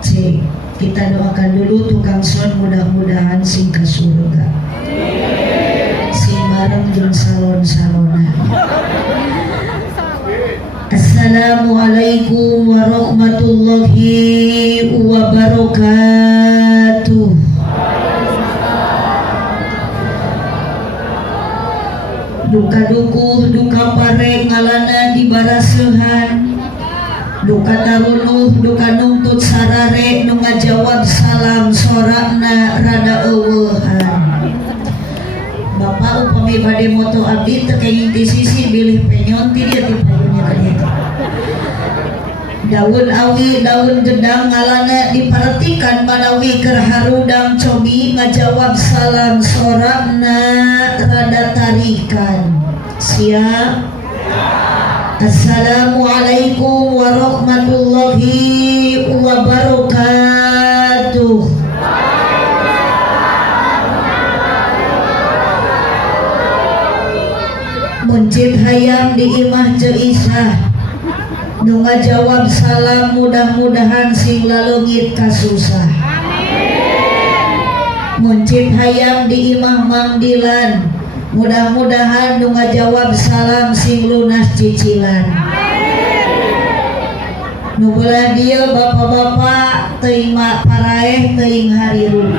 cek. Kita doakan dulu tukang son, mudah-mudahan sing ke surga. Sing bareng jeung salon-salona. Assalamualaikum warahmatullahi wabarakatuh. Duka dukuh, duka pare ngalana di barasehan. Duka tarunuh, duka nuntut sarare, nu ngajawab salam sorakna rada eueuhan. Bapak upami bade moto abdi teu kenging ti sisi bilih penyon ti dieu ti payunnya ka dieu. Daun awi, daun gedang ngalana diperhatikan manawi keur harudang cobi ngajawab salam sorakna rada tarikan. Siap? Assalamualaikum warahmatullahi wabarakatuh. Muncit hayam di imah jeisah, nu ngajawab salam mudah-mudahan sing lalungit kasusah. Muncit hayam di imah mangdilan, mudah-mudahan nu ngajawab salam sing lunas cicilan. Nu beulah dieu bapak-bapak teuing paraeh teuing hariru.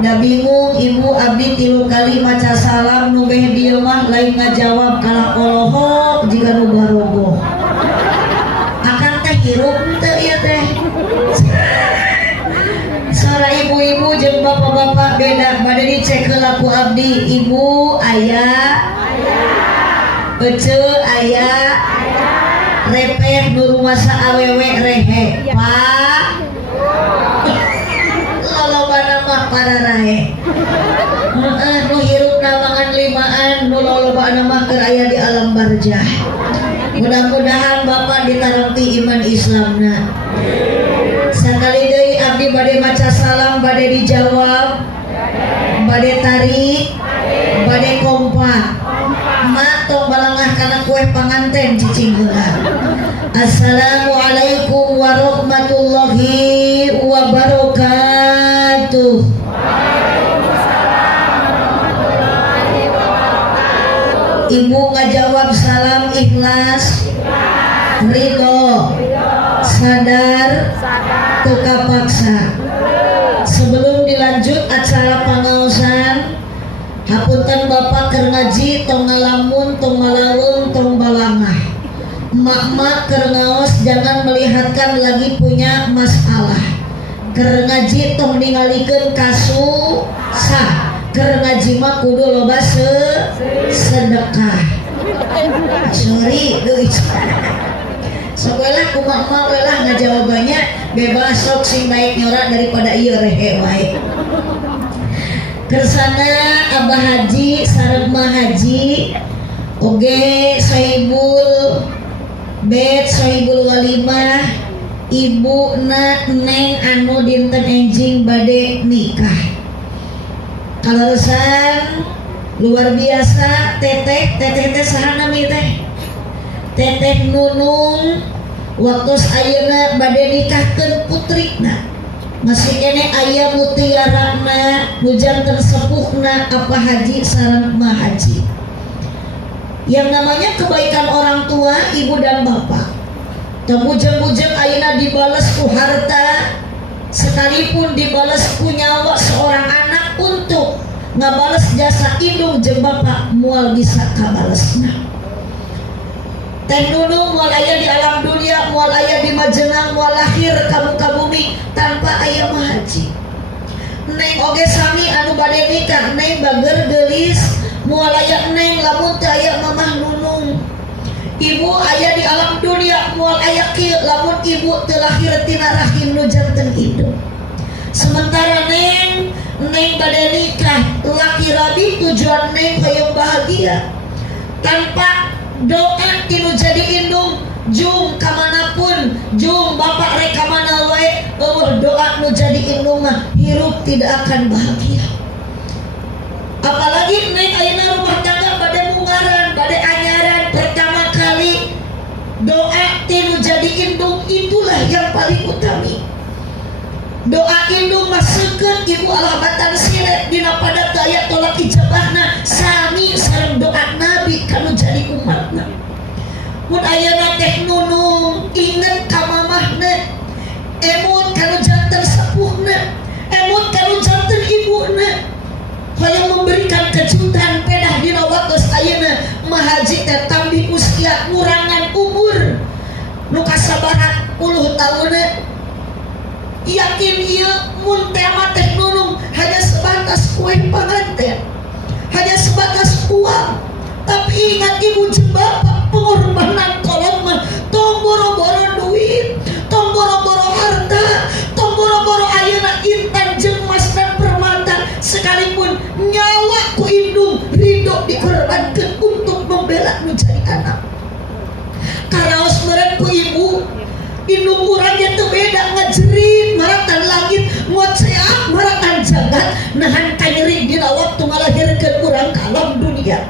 Da bingung ibu abdi 3 kali maca salam nu beh dieu mah lain ngajawab kalah oloho jika nu barogoh. Akang teh hirup teu ieu teh. Sora ibu-ibu jeung bapak-bapak beda bade dicek laku abdi. Ibu aya, ece aya, repeh nu rumasa awewe rehe. Pak lolobana mah pararahe. Nu hirup namangan limaan, nu lolobana mah keur aya di alam barzah. Mudah-mudahan bapak ditarampi iman Islamna. Sakali deui abdi bade maca salam, bade dijawab, bade tarik, bade kompak. Mak tong balangah kana kue panganten cicing heula. Assalamualaikum warahmatullahi wabarakatuh. Ibu ngajawab salam ikhlas, ridho, sadar, teka paksa. Sebelum dilanjut acara pangaosan, hapunten bapak keur ngaji tong ngalamun, tong ngalaweung, tong balangah. Mak-mak keur ngaos jangan melihatkan lagi punya masalah. Keur ngaji tong ningalikeun kasusah. Keur ngaji mah kudu loba sedekah. Sorry deui. Sekolah kumaha welah ngajawabannya bebas sok sing baik nyorak daripada ieu rehe wae. Kersana Abah Haji sareng Mah Haji oge Sohibul Bet Sohibul Walimah ibuna Neng anu dinten enjing bade nikah. Kaleresan luar biasa teteh teh saha nami teh? Teteh Nunung waktu ayeuna bade nikahkeun putrina masih kene aya mutiarana hujan tersepuhna apa Haji sareng Mah Haji. Yang namanya kebaikan orang tua ibu dan bapak temujeng-mujeng ayeuna dibales ku harta, sekalipun dibales ku nyawa seorang anak untuk ngabales jasa indung jeung bapak moal bisa kabalesna. Teh Nunung moal aya di alam dunia, moal aya di Majenang, moal lahir ka muka bumi tanpa aya Mah Haji. Neng oge sami anu bade nikah, Neng bager geulis moal aya Neng lamun teu aya Mamah Nunung. Ibu aya di alam dunia moal aya kieu lamun ibu teu lahir tina rahim nu janten indung. Sementara Neng bade nikah, laki rabi tujuan Neng hoyong bahagia. Tanpa doa tinu jadi indung jung kamanapun, jung bapak rek kamana wae, doa nu jadi indung mah hirup tidak akan bahagia. Apalagi Neng ayeuna rumah tangga bade mungaran, bade anyaran pertama kali doa tinu jadi indung itulah yang paling balik utami doa indung masukkan ibu alabatan siret dina pada daya tolak ijabahna sami sareng doa nabi kanu jadi umatna mun ayana teh nunung inget ka mamahna emut kanu janten sepuhna emut kanu janten ibuna hoyong memberikan kejutan pedah dina waktos ayeuna mahaji teh tambi usia ngurangan umur nu kasabarat 10 tahunan yakin ieu mun teh mah teh nunung hanya sebatas kue pengantin hanya sebatas uang tapi ingat ibu jeung bapak pengorbanan kolot mah tong boro-boro duit tong boro-boro harta tong boro-boro ayeuna intan jeung emas dan permata sekalipun nyawa ku indung ridho dikorbankeun untuk membela nu jadi anak karaos meureun ku ibu indung urangnya teu beda ngajerit maratan langit ngoceak maratan jagat nahan kanyeri dina waktu ngalahirkeun urang ka alam dunia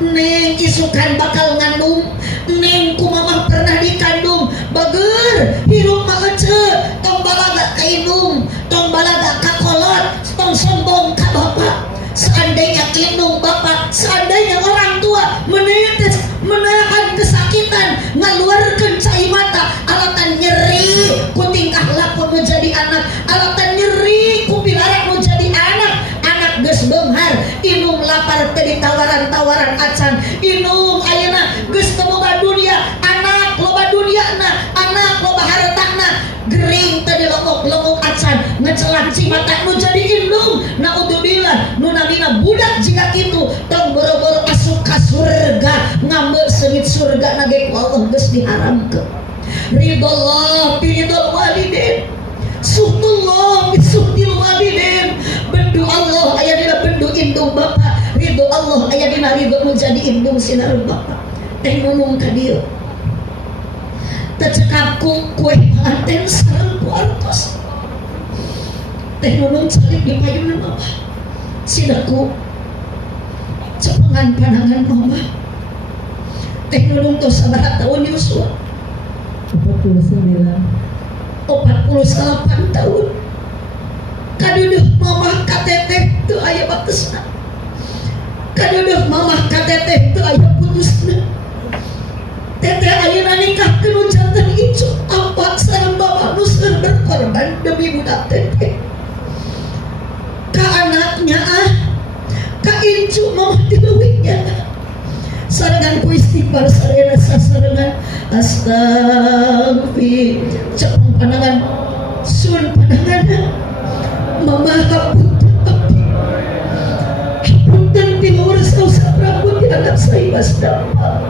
neng isukan bakal ngandung neng ku mamah pernah dikandung bager hirup mah ece tong balaga ka indung tong balaga ka kolot tong sombong ka bapak seandainya indung bapak seandainya orang tua menetes menahan kesakitan ngaluarkeun cai mata alatan nyeri ku tingkah laku nu jadi anak alatan nyeri ku pilarak nu jadi anak geus beunghar indung lapar teu ditawaran-tawaran acan indung ayeuna geus teu boga dunia anak loba duniana anak loba hartana gering teu dilongok-longok acan ngecelan cimata nu jadi indung naudzubillah nu namina budak jika kitu tong boro-boro asup ka surga ngambil sengit surga nage ku Allah geus diharamkeun ridallah biridal walidin suhtullah bisuhtil walidin bendu Allah aya dina bendu indung bapak ridho Allah aya dina ridho nu jadi indung sinareun bapak teh ngomong ka dieu tecekap ku kue pengantin sareng ku artos teh ngomong salib di payunan mama sidaku cepengan panangan mama teh ngomong tos sabaraha tahun Yusua 48 tahun kaduduh mamah kateteh teu aya batesna kaduduh mamah kateteh teu aya putusna teteh ayeuna nikah keun janten icu apa sareng bapak nu seueur berkorban demi budak teteh ka anaknya ka incu mamah dileuwihnya sarengan ku istighfar sarena sasarengan astagfir cepeng panangan sun panangan mama hapunten timur sausa prabu ti anak saya wasdama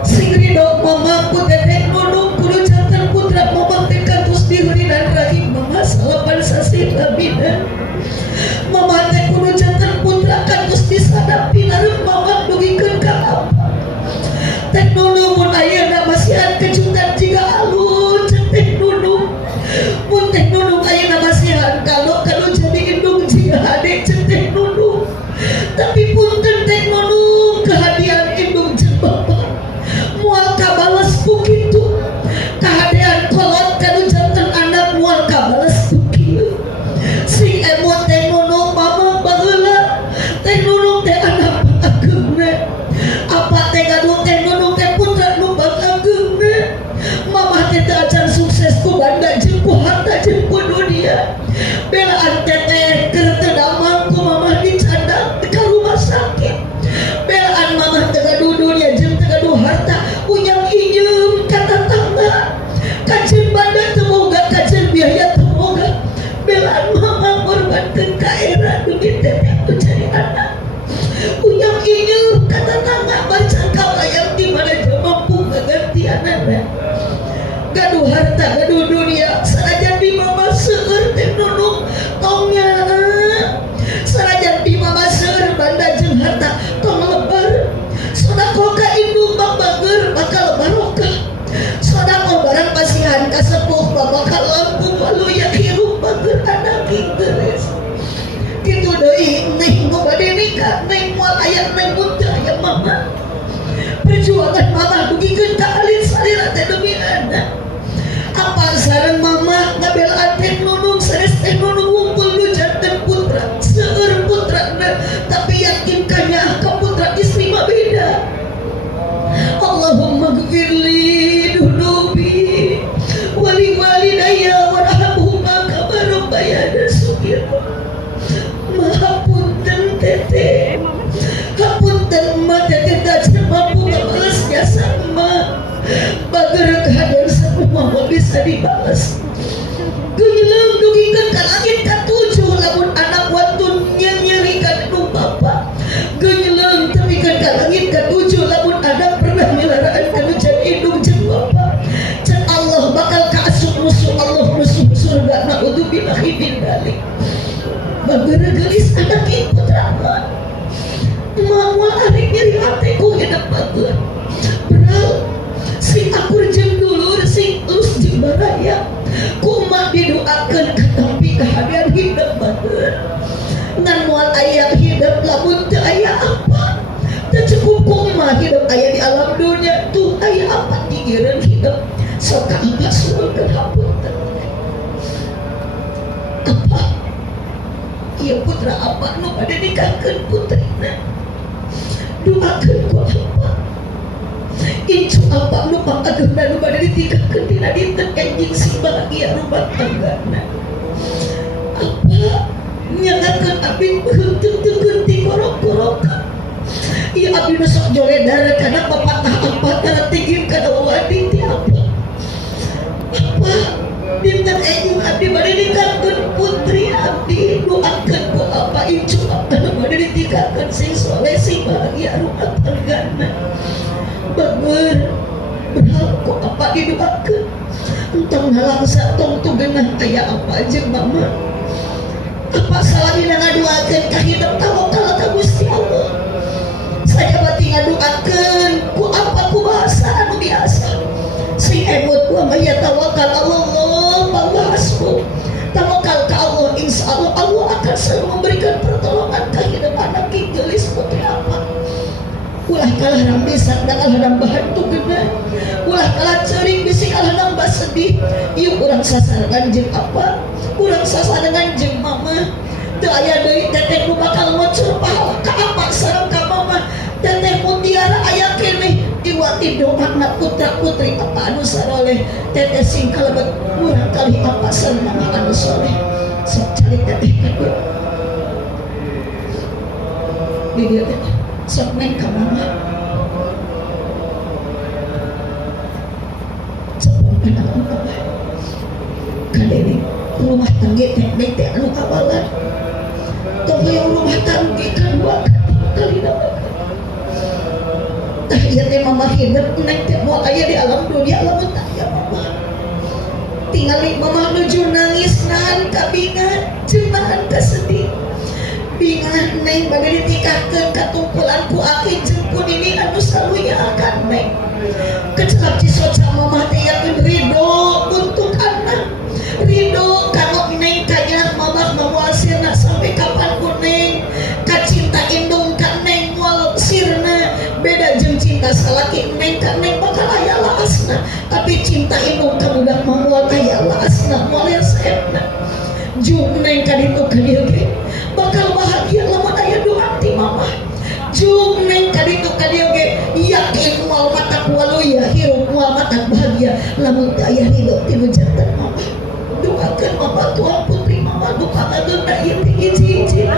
sing ridho mama ku teteh nunung kudu janten putra mama teh kantos dihuri dan rahim mama salapan sasi labina mama teh kudu janten putra kantos disadapi lareup mama dugikeun ka apa teh nunung mun ayeuna masihan kejutan jiga alun teh nunung mun teh nunung ayeuna masihan kalau jadi indung jiga hade teh nunung tapi punten teh nunung kehadian indung jeung bapak moal kabalas ku kitu kahadean kolot kanu janten anak moal kabalas ku kieu sing emot teh nunung mama baheula teh nunung teh anak ageuna apa teh gaduh teh nunung teh putra nu ageuna mama teh teu acan sukses ku banda jeung ku harta jeung ku dunia belaan teteh keur teu damang ku mama dicandak ka rumah sakit belaan mama teu gaduh dunia jeung teu gaduh harta unyang inyeum ka tetangga kajeun banda teu boga kajeun biaya teu boga belaan mama ngorbankeun ka era demi teteh tu jadi anak unyang inyeum ka tetangga baca kabayang di mana dia mampu ngagantianana gaduh harta gaduh dunia sanajan di mama seueur teh nunung tongnya sanajan di mama seueur banda jeung harta tong lebar sodako ka indung bang bager bakal barokah sodako barang pasihan ka sepuh bakal lampu waluya hirup bager anak geus kitu deui neng nu bade nikah neng moal aya neng muda aya mama perjuangan mama dugikeun ka alin salira teh demi anak apa bisa dibalas. Geuleum dugikeun ka langit katujuh lamun anak wantun nyerikan nu bapa. Geuleum tepikeun ka langit katujuh lamun anak pernah milaraan kanu can indung jeung bapa. Can Allah bakal kaasup musuh Allah musuh surga naudzubillahi min dzalik. Bagara gelis anak ieu putra mah. Moal arek nyeri hate ku hidup bageun. Beral sing akur jeung dulur sing lus jeung baraya. Kumaha didoakeun ka tampi kahadian hidup bageun. Ngan moal aya hidup lamun teu aya apa. Teu cukup kumaha hidup aya di alam dunia tuh aya apa digireun hidup. Sok ka apa suruhkeun hapunten. Apa? Ieu putra apa nu bade nikahkeun putrina. Doakeun ku apa? Incu apa nu pangadeuna nu bade ditinggalkeun dina dinten enjing sing bahagia rumah tanggana. Apa nyangakeun abdi heunteu-heunteu ti korok-korokan. Ieu abdi nu sok joledar kana papatah tara tinggi kana wadi ti apa? Apa dinten enjing abdi bade nikahkeun putri abdi. Doakeun ku apa incu apa nu bade ditinggalkeun sing soleh sing bahagia rumah tanggana. Bagur berlaku apa didoakeun entong halangsa tong tugenah aya apa jeung mama. Apa salah dina ngaduakeun ka hidup tawakal ka Gusti Allah. Saya bati ngaduakeun ku apa ku bahasa anu biasa. Sing emut wa may tawakal Allah bahasbu. Tawakal ka Allah insyaallah Allah akan selalu memberikan pertolongan ka hidup anak gelis putri apa. Ulah kalah harang besak dan harang bahantu gede. Ulah kalah cering bisik harang basedih. Ieu urang sasarangan jeung apa? Urang sasarangan jeung mama. Teu aya deui teteh nu bakal mocor pahala ka apa sareng ka mama. Teteh mutiara aya keneh diwati doana putra putri apa anu saroleh. Teteh sing kalebet urang kali apa sareng mama anu soleh. Sok cari teteh kedua. Di dieu teh sok main ka mama. Sok anak apa? Kadene rumah tangga teh anu kawalan. Tong yang rumah tangga kadua kali dapat. Tah ieu teh mama hidup neng teh moal aya di alam dunia lamun tah aya mama. Tingali mama nuju nangis nahan ka bingan, jeung nahan ka sedih. Bingan neng bade ditikahkeun katumpulan ku aki jeung ku nini anu saluya akan neng. Kecelap cisoca mama teh yakin ridho untuk anak. Ridho kanggo neng kanya mama moal sirna sampai kapan ku neng. Kacinta indung ka neng moal sirna beda jeung cinta salaki neng ka neng bakal aya laasna. Tapi cinta indung ka budak moal aya laasna moal resepna. Jung neng ka ditu ka dieu ge bakal bahagia lamun aya doa ti mama. Jung neng ka ditu ka dieu ge yakin moal matak waluya hirup moal matak bahagia lamun teu aya ridho ti janten mama. Doakeun mama tuang putri mama nu pangadeuna ieu ti hiji-hijina.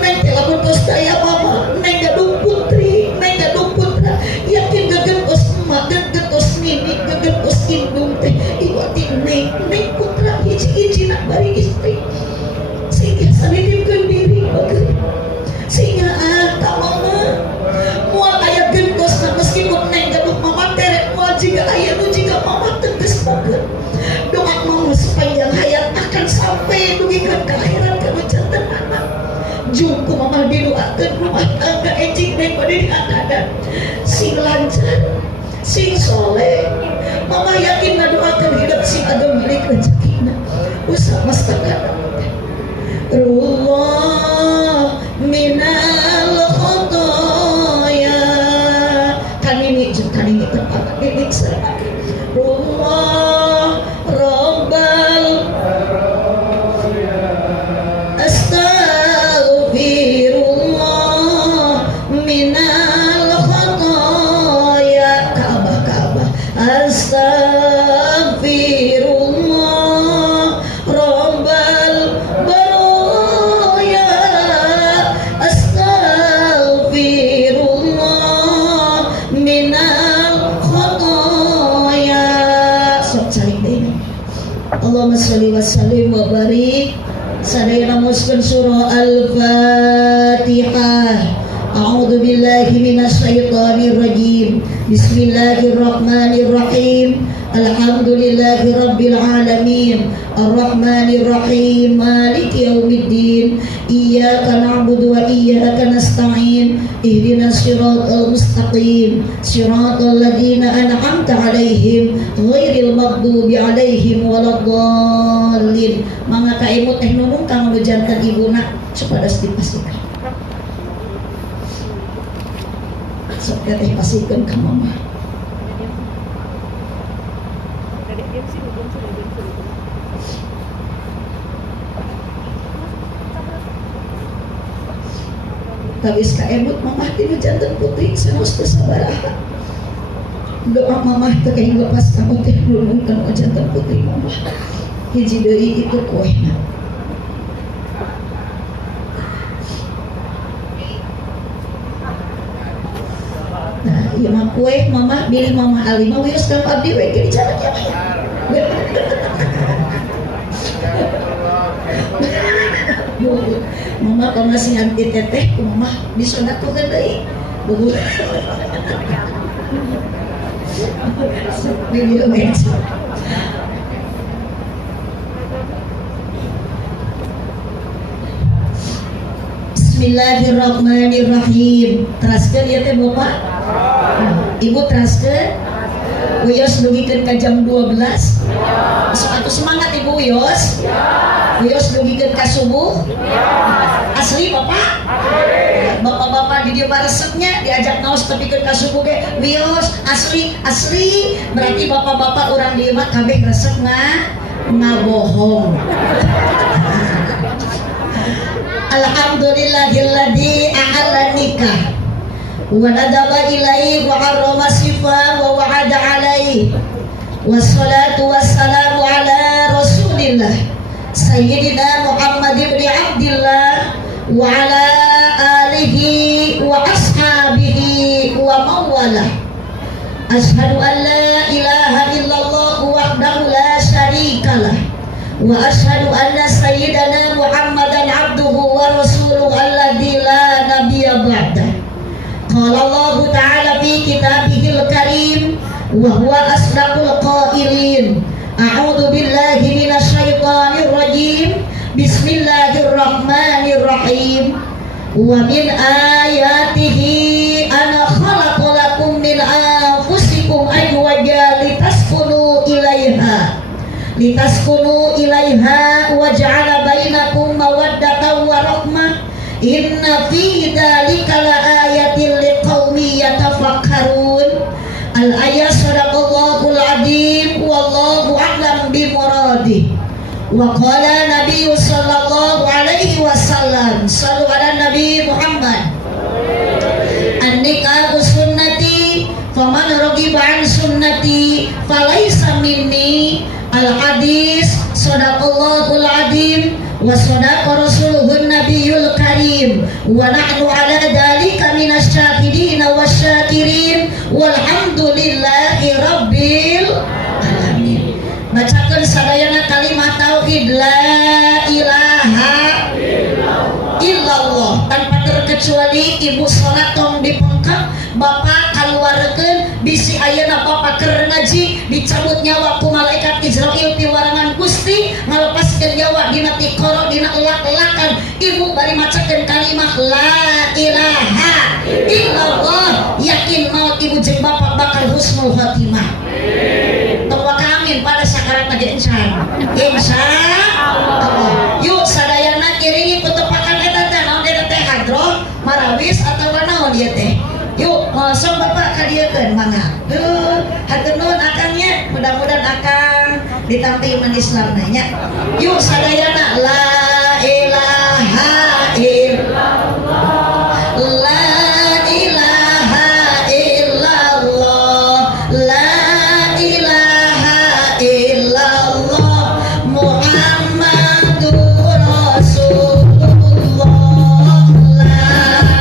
Neng teh lamun geus daya mama, neng gaduh putri, neng gaduh putra, yakin gegeus emak, gegeus nini, gegeus indung teh iwati neng putra hiji-hijina bari istri. Sehingga sanidipkeun diri bageun. Sehingga tak mama moal aya gengkosna meskipun neng gaduh mama tere moal jiga aya nu jiga mama tegas bageun. Doa mama sepanjang hayat akan sampai dugikeun ka akhirat kana janten anak. Jungku mama didoakeun rumah tangga enjing neng bade diangkatan sing lancar, sing soleh. Mama yakin ngadoakeun hidup sing agem milik rezekina. Usaha mastakana. Rullah minal khotoya kanini jeung kanini tempat didik sareng Rullah rabbal astaghfirullah minal khotoya Ka'bah astaghfirullah rabbal Allahumma sholli wa sallim wa barik. Sadayana muskan surah Al-Fatihah. A'udzu billahi minasyaitonir rajim. Bismillahirrahmanirrahim. Alhamdulillahi rabbil alamin. Arrahmanir rahim. Maliki yaumiddin. Iyyaka na'budu wa iyyaka nasta'in. Ihdinas siratal mustaqim. Siratal ladzina an'amta 'alaihim ghairil maghdubi 'alaihim waladdallin. Mangga ka imut teh nunung kang nujantan ibuna supados dipastikan. Sok teh pasikeun ka mama. Tabis ka emut mamah tinu jantan putri sanes teu sabaraha. Doa mamah teh kaing lepas kamu teh nulung kana jantan putri mamah. Hiji deui itu kuehna. Nah, ieu mah kue mama milih mama Alima wios ka abdi we ge dicaret ya. Mama kalau masih anti teteh, mama disodakokeun deui. Buku. Video match. Bismillahirrahmanirrahim. Teraskeun ieu teh Bapak? Ibu teraskeun? Wios dugikeun ka jam 12. Atuh semangat Ibu Wios. Wios dugikeun ka subuh. Asli Bapak? Bapak-bapak di dieu resepnya diajak ngaos tepikeun ka subuh ge. Wios asli. Berarti bapak-bapak urang dieu mah kabeh resep ngabohong. Alhamdulillahilladzi a'alla nikah wa nadaba ilaihi wa harrama sifa wa wa'ada alaihi wassalatu wassalamu ala rasulillah sayyidina Muhammad ibn Abdillah wa ala alihi wa ashabihi wa mawalah. Ashhadu an la ilaha illallah wahdahu la syarikalah wa ashhadu anna sayyidana Muhammadan abduhu wa rasuluhu alladzi la nabiyya ba'dah. Qala Allah ta'ala fi kitabihil karim wa huwa asdaqul qailin. A'udzu billahi minasyaitonir rajim. Bismillahirrahmanirrahim. Wa min ayatihi ana khalaqalakum min anfusikum azwajan litaskunu ilaiha wa ja'ala bainakum mawaddatan wa rahmah. Inna fi dzalika laayatin liqaumin yatafakkarun. Al-ayat sadaqallahul adzim wallahu a'lam bimuradih. Wa qala Nabi sallallahu alaihi wasallam sallu ala Nabi Muhammad an-nikahu sunnati faman raghiba an sunnati falaysa minni. Al-hadis sadaqallahul adzim wa sadaqa rasuluhun nabiyul karim wa nahnu ala dzalika minasyahidin wasyakirin walhamdulillahi rabbil alamin. Bacakeun sadayana kalimat tauhid la ilaha illallah tanpa terkecuali. Ibu salat tong dipengkep, bapak kaluarkeun bisi ayeuna bapak keur ngaji dicabut nyawa ku malaikat Israil ti warangan Gusti ngalepaskeun nyawa dina tikoro dina elak-elakan. Ibu bari macakeun kalimat la ilaha illallah, yakin maut ibu jeung bapak bakal husnul khotimah. Tong amin pada sakarat lagi insya Allah. Yuk sadayana kiringi kutepakan eta teh naon eta teh hadroh marawis atau naon ieu teh. Yuk sok bapak kadiekeun mangga. Hatur nuhun akangnya, mudah-mudahan akang ditampi iman Islamna nya. Yuk sadayana la ilaha illallah. La ilaha illallah. La ilaha illallah Muhammadur Rasulullah. La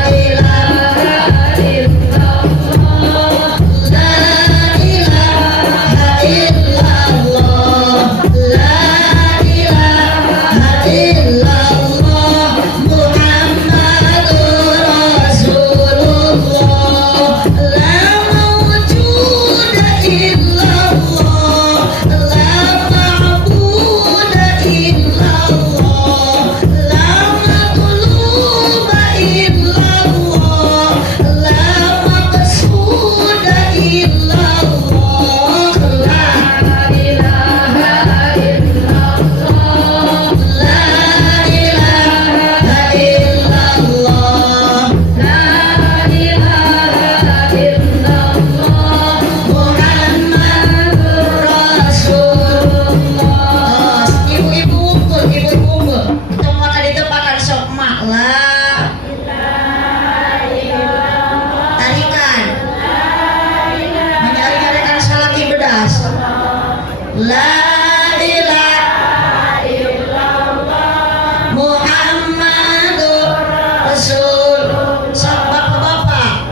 ilaha illallah. La ilaha illallah. La La ilaha Muhammadur Rasul. Sok bapak-bapak.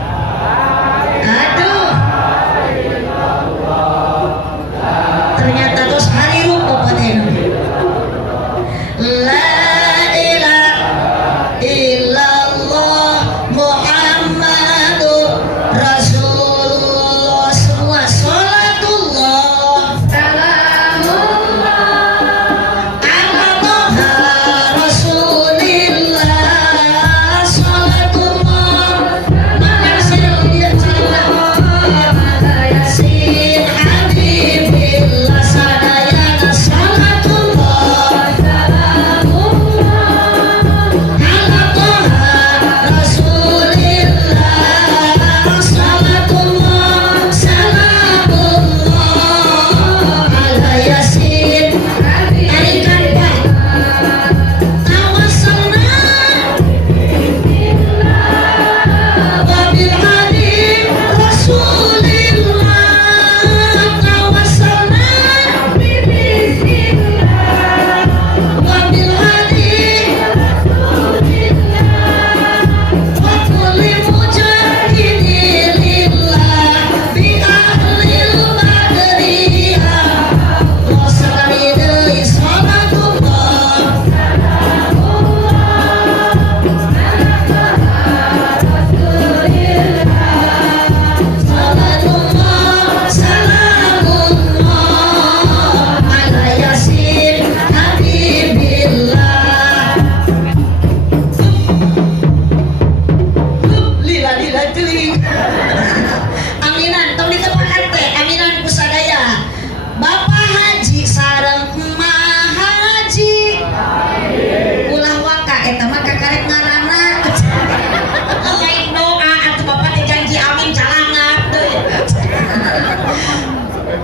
Aduh. Ternyata terus hari rupa paten. La ilaha illallah Muhammadur Rasulullah. Semua salatullah salamullah ala Toha Rasulillah. Salatullah maka dia Yasin Habibillah sadayana. Salatullah salamullah ala Toha Rasulillah. Salatullah salamullah ala Yasin. Tarikan Pak. Tawassalna wabil hadi Rasulillah. Tawassalna wabil hadi wa kulli mujahidin lillah bi ahlil badriyah. Wa salami deui salatullah salatullah salamullah ala Yasin Habibillah. Lila lila teuing. Aminan tong dikepakan teh aminan ku sadaya. Bapak Haji sareng Emak Haji. Ulah waka eta mah kakarek ngaranna. Lain doa atuh bapak teh janji amin calangap deui.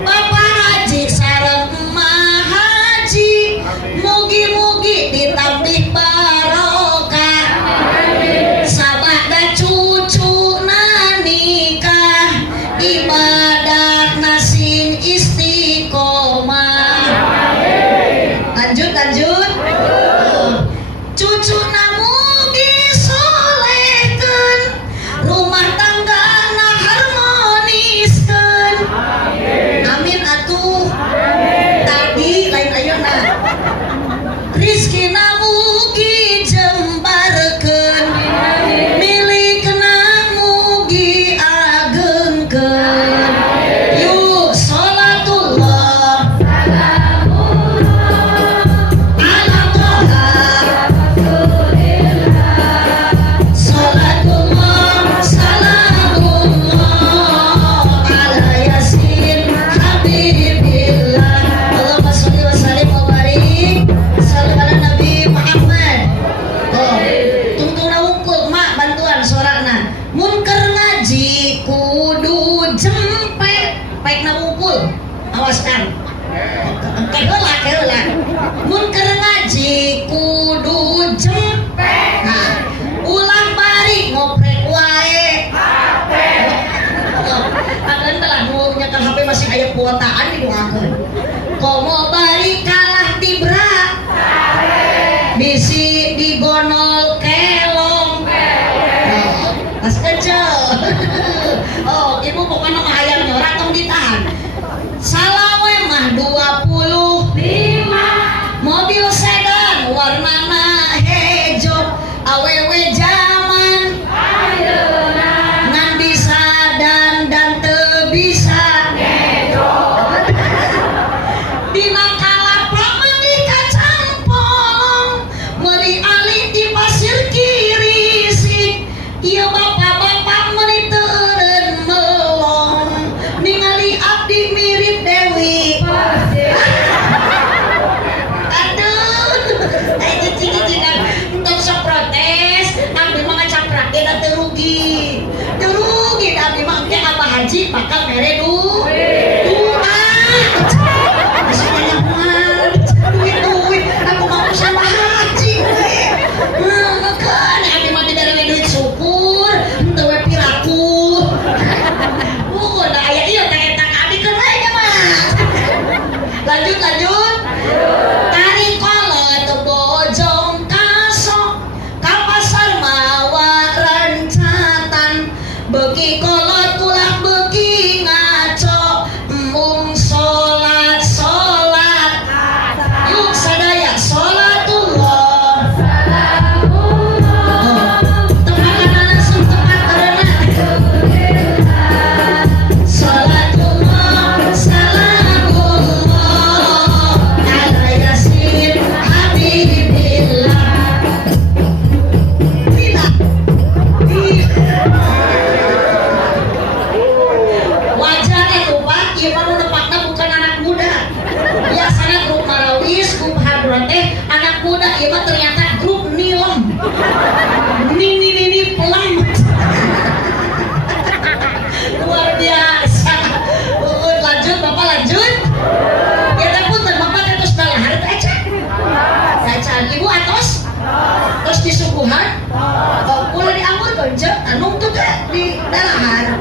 Bapak Haji sareng Emak Haji mugi-mugi ditambih barokah. Sabada cucuna nikah ibadah nasin istiqomah. Lanjut lanjut. Cucuna mugi solehkeun rumah tanggana harmoniskeun. Amin atuh. Tadi lain ayeuna. Rizkina mugi jembarkeun milikna mugi agengkeun. Yuk salatullah ala Toha salatullah salamullah ala Yasin Habibillah. Allahumma sholli wa sallim wa barik sallu ala Nabi Muhammad. Oh, tungtungna wungkul mak bantuan sorana. Mun keur ngaji kudu jempet, baikna wungkul. Awaskan. Heula. Mun keur ngaji kudu jempet. Nah, ulah bari ngoprek wae. Akan telah nu nyekel HP masih aya kuotaan didoakeun. Komo bari kalah tibra. Bisi digonol kelong. Pas kecil. Oh, ibu pokoknya mah hayang nyorak tong ditahan. Salawe mah 25. Mobil sedan warnana hejo. Awewe zaman ngan bisa dan teu bisa. Dina kalapa mandi kacang polong meuli ali di pasir kirisik. Ieu bapak-bapak meuli teureun melong ningali abdi mirip Dewi Persik. Aduh, itu cicing-cicingan tong sok protes, abdi mah ngacaprak da teu rugi. Teu rugi da abdi mah engke Abah Haji bakal mere duit. Maksudnya Lanjut. Tarik kolot bojong kasok ka pasar mawa rancatan beki kolot ulah beki ngaco mung salat yuk sadaya salatullah tepat langsung tepat karena salatullah salamullah ala yasin habibillah bila wajar itu Pak, ieu mah nepakna bukan anak muda. Biasanya grup marawis, grup hadron anak muda, ieu mah ternyata grup nilem. Nini pelang. Luar biasa. Lanjut Bapak lanjut. Ya punten Bapak terus dalahar teh Eca. Ibu atos. Terus disuguhan. Ulah diamur konjek anu tuh teh di dalahar.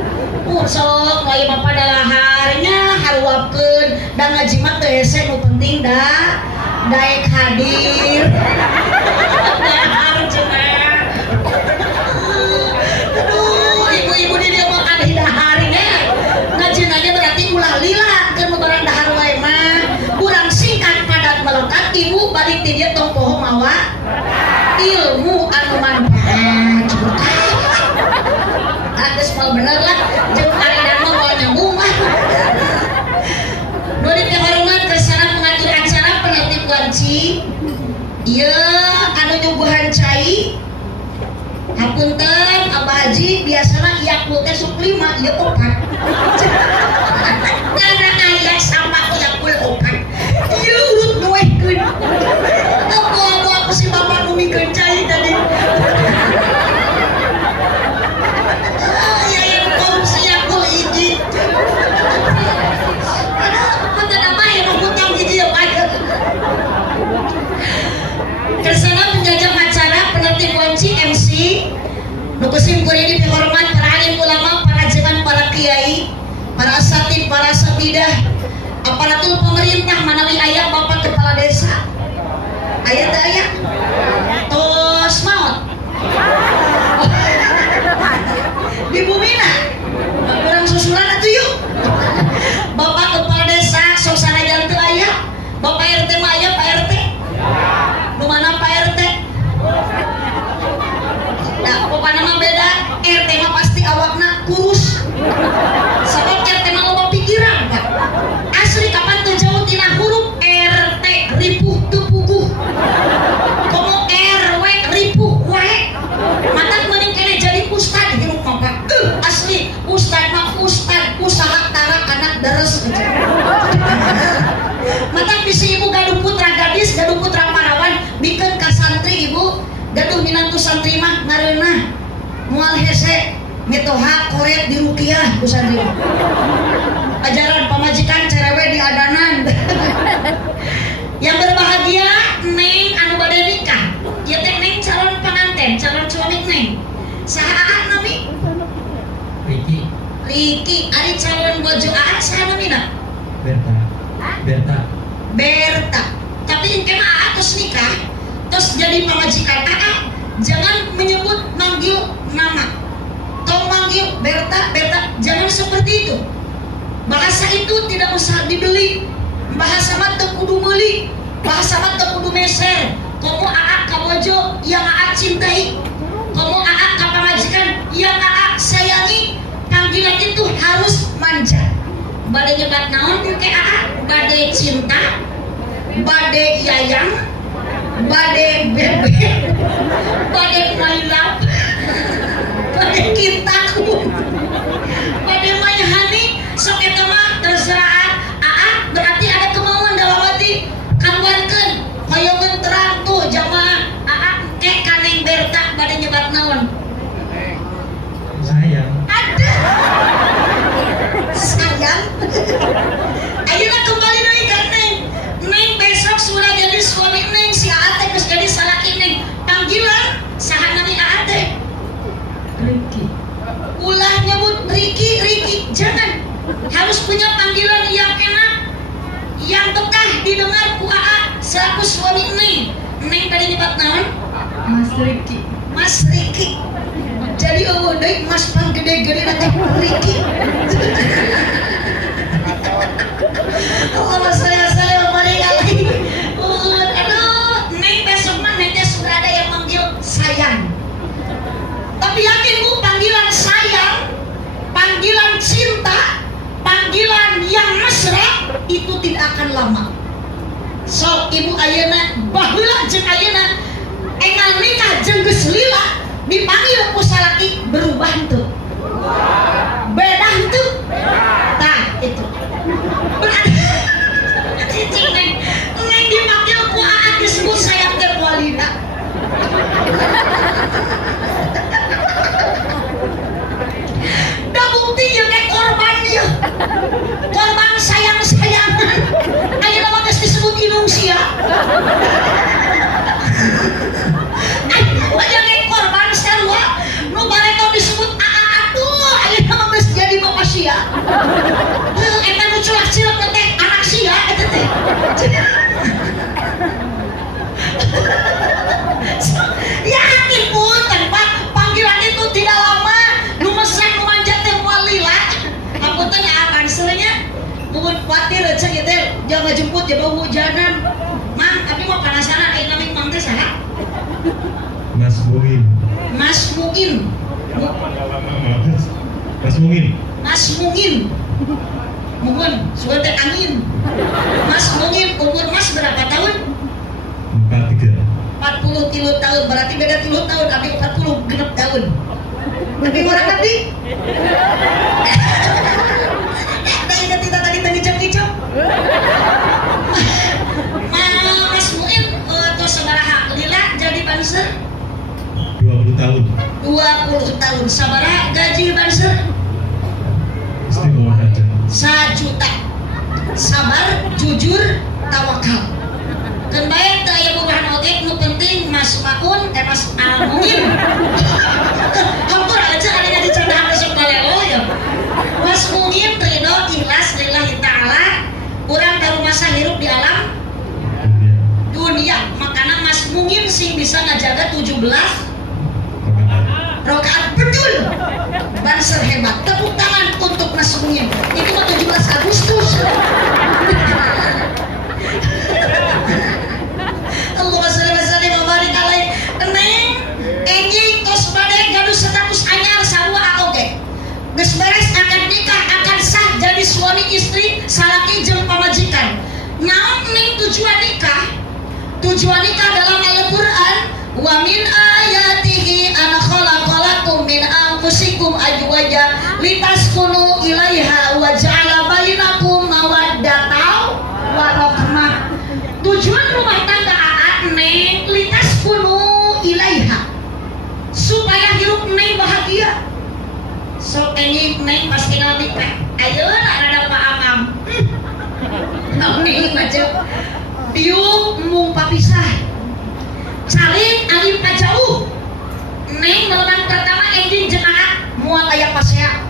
Sok lain Bapak dalaharnya haruapkeun da ngajimat teh hese nu penting da daek hadir. Dahar cenah. Aduh, ibu-ibu di dia mah ada daharnya. Ngajinanya berarti ulah lila keur barang dahar wae mah. Urang singkat padat melekat ibu balik ti dieu tong poho mawa ilmu anu manfaat. Geus mal bener lah jeung aridan mah moal nyambung mah. Nu dipihormat kesana pengatur acara penertib wanci. Ieu anu nyuguhan cai. Hapunten Abah Haji biasana yakul teh sok 5 ieu 4. Ngana aya sama yakul 4. Ieu urut nuehkeun. Apa aku si bapak nu mikeun cai tadi. Kesana penjajah acara penertib wanci MC nukusim kuring dihormat para alim ulama, para jengan, para kiai, para asatid, para asatidah, aparatur pemerintah manawi aya Bapak Kepala Desa aya teh aya tos maot di bumina urang susulan atuh yuk Bapak Kepala Desa sok sanajan teu aya Bapak RT mah aya Pak RT nu mana Pak RT nah pokoknya mah beda RT mah pasti awakna kurus sebab RT mah loba pikiran Pak asli kapan tuh jauh tina huruf RT ripuh teu puguh komo RW ripuh wae matak mending kene jadi ustad hirup mah Pak asli ustad mah ustad usaha tara anak deres matak bisi ibu gaduh putra gadis gaduh putra parawan bikeun ka santri ibu gaduh minantu santri mah ngareunah moal hese metoha korek di rukiah ku santri ajaran pamajikan cerewe di adanan. Yang berbahagia Neng anu bade nikah ieu teh Neng calon pengantin calon suami Neng saha nami Riki ari calon bojo Aa saha namina Berta tapi engke mah Aa terus nikah terus jadi pamajikan Aa jangan menyebut manggil nama tong manggil Berta jangan seperti itu bahasa itu tidak usah dibeli bahasa mah teu kudu meuli bahasa mah teu kudu meser komo Aa ka bojo yang Aa cintai komo Aa ka pamajikan yang Aa sayangi panggilan itu harus manja bade nyebat naon ke Aa bade cinta bade yayang bade bebe bade my love bade kintaku bade my honey sok eta mah terserah Aa berarti ada kemauan dalam hati kaluarkeun hoyongeun terang tuh jamaah Aa ke kaneng Berta bade nyebat naon sayang ada sayang ayeuna kembali deui ka Neng besok sudah jadi suami Neng si Aa teh geus jadi salaki Neng panggilan saha nami Aa teh Riki ulah nyebut Riki jangan harus punya panggilan didengar ku AA selaku suami Neng tadi nyebat naon? Mas Riki. Mas Riki. Jadi deui Mas pang gede-gede nanti Riki. Allah saleh mari kali. Aduh, Neng besok mah Neng teh sudah ada yang manggil sayang. Tapi yakin Bu, panggilan sayang, panggilan cinta, panggilan yang mesra itu tidak akan lama. So ibu ayeuna baheula jeung ayeuna engal nikah jeung geus lila dipanggil ku salaki berubah henteu. Beda henteu? Tah itu. Berarti cicing neng dipanggil ku AA disebut sayang teh walina. Da bukti jeung korban ieu. Korban sayang-sayangan. Ayeuna mah geus disebut inung sia. Ayeuna ge korban sarua nu bareko disebut AA atuh ayeuna mah geus jadi bapak sia. Eta nu culak-cilak teh anak sia eta teh. Yakin pun tempat panggilan itu tidak lama. Nu mesra nu manja teh moal lila. Hapunten akan serenya. Mun kuatir ceuk teh jangan jemput jeung hujanan. Mang, tapi mau panasaran ayeuna mah mang teh saha? Mas Muin. Mas Muin. Mas Muin. Mas Muin. Muhun, sugan teh angin. Mas Muin, umur Mas berapa tahun? 43. 43 tahun, berarti beda 3 tahun, abi 40 genep tahun. Tapi orang abdi? Ada ingat kita tadi ngicap-ngicap? Mas Muin, tuh sabaraha lila jadi banser? 20 tahun. 20 tahun, sabaraha gaji banser? Istimewa aja. 1 juta. Sabar, jujur, tawakal. Keun bae teu aya buruhan oge nu penting Mas Maun Mas Almuin. Hampir aja ada yang diceritakan besok balelo ya. Mas Muin ridho ikhlas lillahi ta'ala. Urang taruh masa hirup di alam dunia. Makanya Mas Muin sing bisa ngajaga 17 rakaat betul. Banser hebat. Tepuk tangan untuk Mas Muin. Itu mah 17 Agustus. Allahumma sholli wa sallim wa barik alaihi. Neng enjing tos bade gaduh status anyar sarua oge. Geus beres akad nikah akan sah jadi suami istri salaki jeung pamajikan. Naon ning tujuan nikah? Tujuan nikah dalam Al-Qur'an wa min ayatihi an khalaqalakum min anfusikum azwaja litaskunu ilaiha wa ja'ala bainakum mawaddatan wa rahmah. Tujuan rumah tangga Neng lintas kuno ilaiha supaya hidup Neng bahagia. So Neng pasti nanti ayeuna rada paamam. Neng macam piung mung papisah. Caling alim kajauh. Neng meleman pertama enjing jemaah mual aya pasea.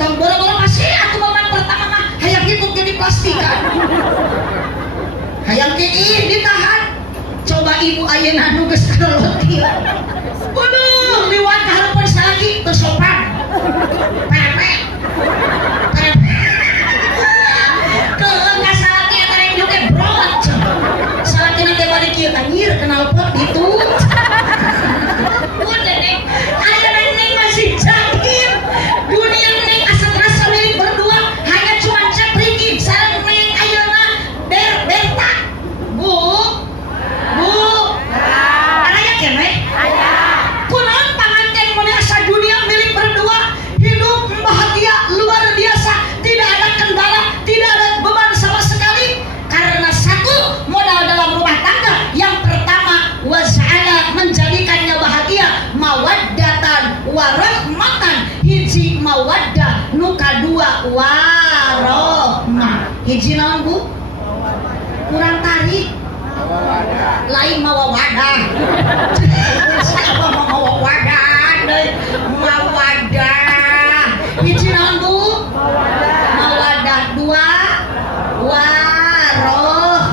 Tong boro-boro pasea atuh meleman pertama mah hayang hidup jadi plastikan. Hayang kieu ditahan. Coba ibu ayeuna nu geus kalolot ieu. Waduh, liwat ka hareupeun salaki teu sopan. Pepet. Keung ka salaki eta rek joget brot. Salaki na teh bari kieu anjir kenal pot itu. Udah Neng, ayeuna Neng masih jahil. Dunia Neng asa terasa milik berdua hanya cuma cek Riki sareng Neng ayeuna berta. Bu, ada ya kene? Ada. Kunaon panganten mun asa dunia milik berdua, hidup bahagia luar biasa, tidak ada kendala, tidak ada beban sama sekali. Karena satu modal dalam rumah tangga, yang pertama waja'ala menjadikannya bahagia, mawaddatan warahmatan, hiji mawaddah, nu kadua warahmah. Hiji naon Bu? Kurang tarik. Lain mawa wadah. Siapa mau wadah? Mawadah. Hiji naon Bu? Mawadah. Dua waroh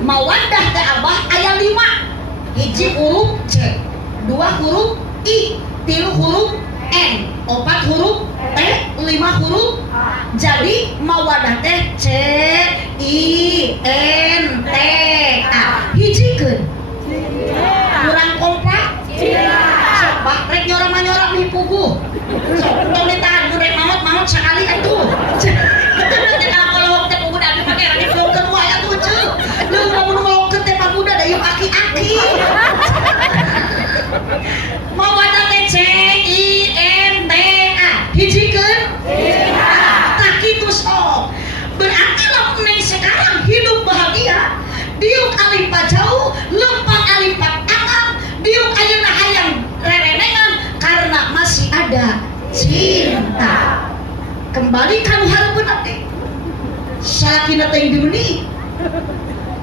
Mawaddah teh abah aya 5. Hiji huruf C, 2 huruf I, 3 huruf N, 4 huruf T, 5 huruf A. Jadi mawaddah teh C I N T A. Hijikeun. Kurang kompak? Sok bah rek nyorang-nyorang di puguh. Sok tong ditahan rek maot sekali atuh. Kalau teh puguh da dipake rek dipelongkeun wae atuh ceu. Lu mun ngelongkeun teh paguda da ieu aki-aki. Mawaddah teh C I N T A. Hijikeun? Tah kitu sok. Berarti lamun neng sekarang hidup bahagia, diuk alipat jauh, lempang alipat akal, diuk ayeuna hayang rerenengan karena masih ada cinta. Kembali kan hareupeun teh. Sakina teh di meuni.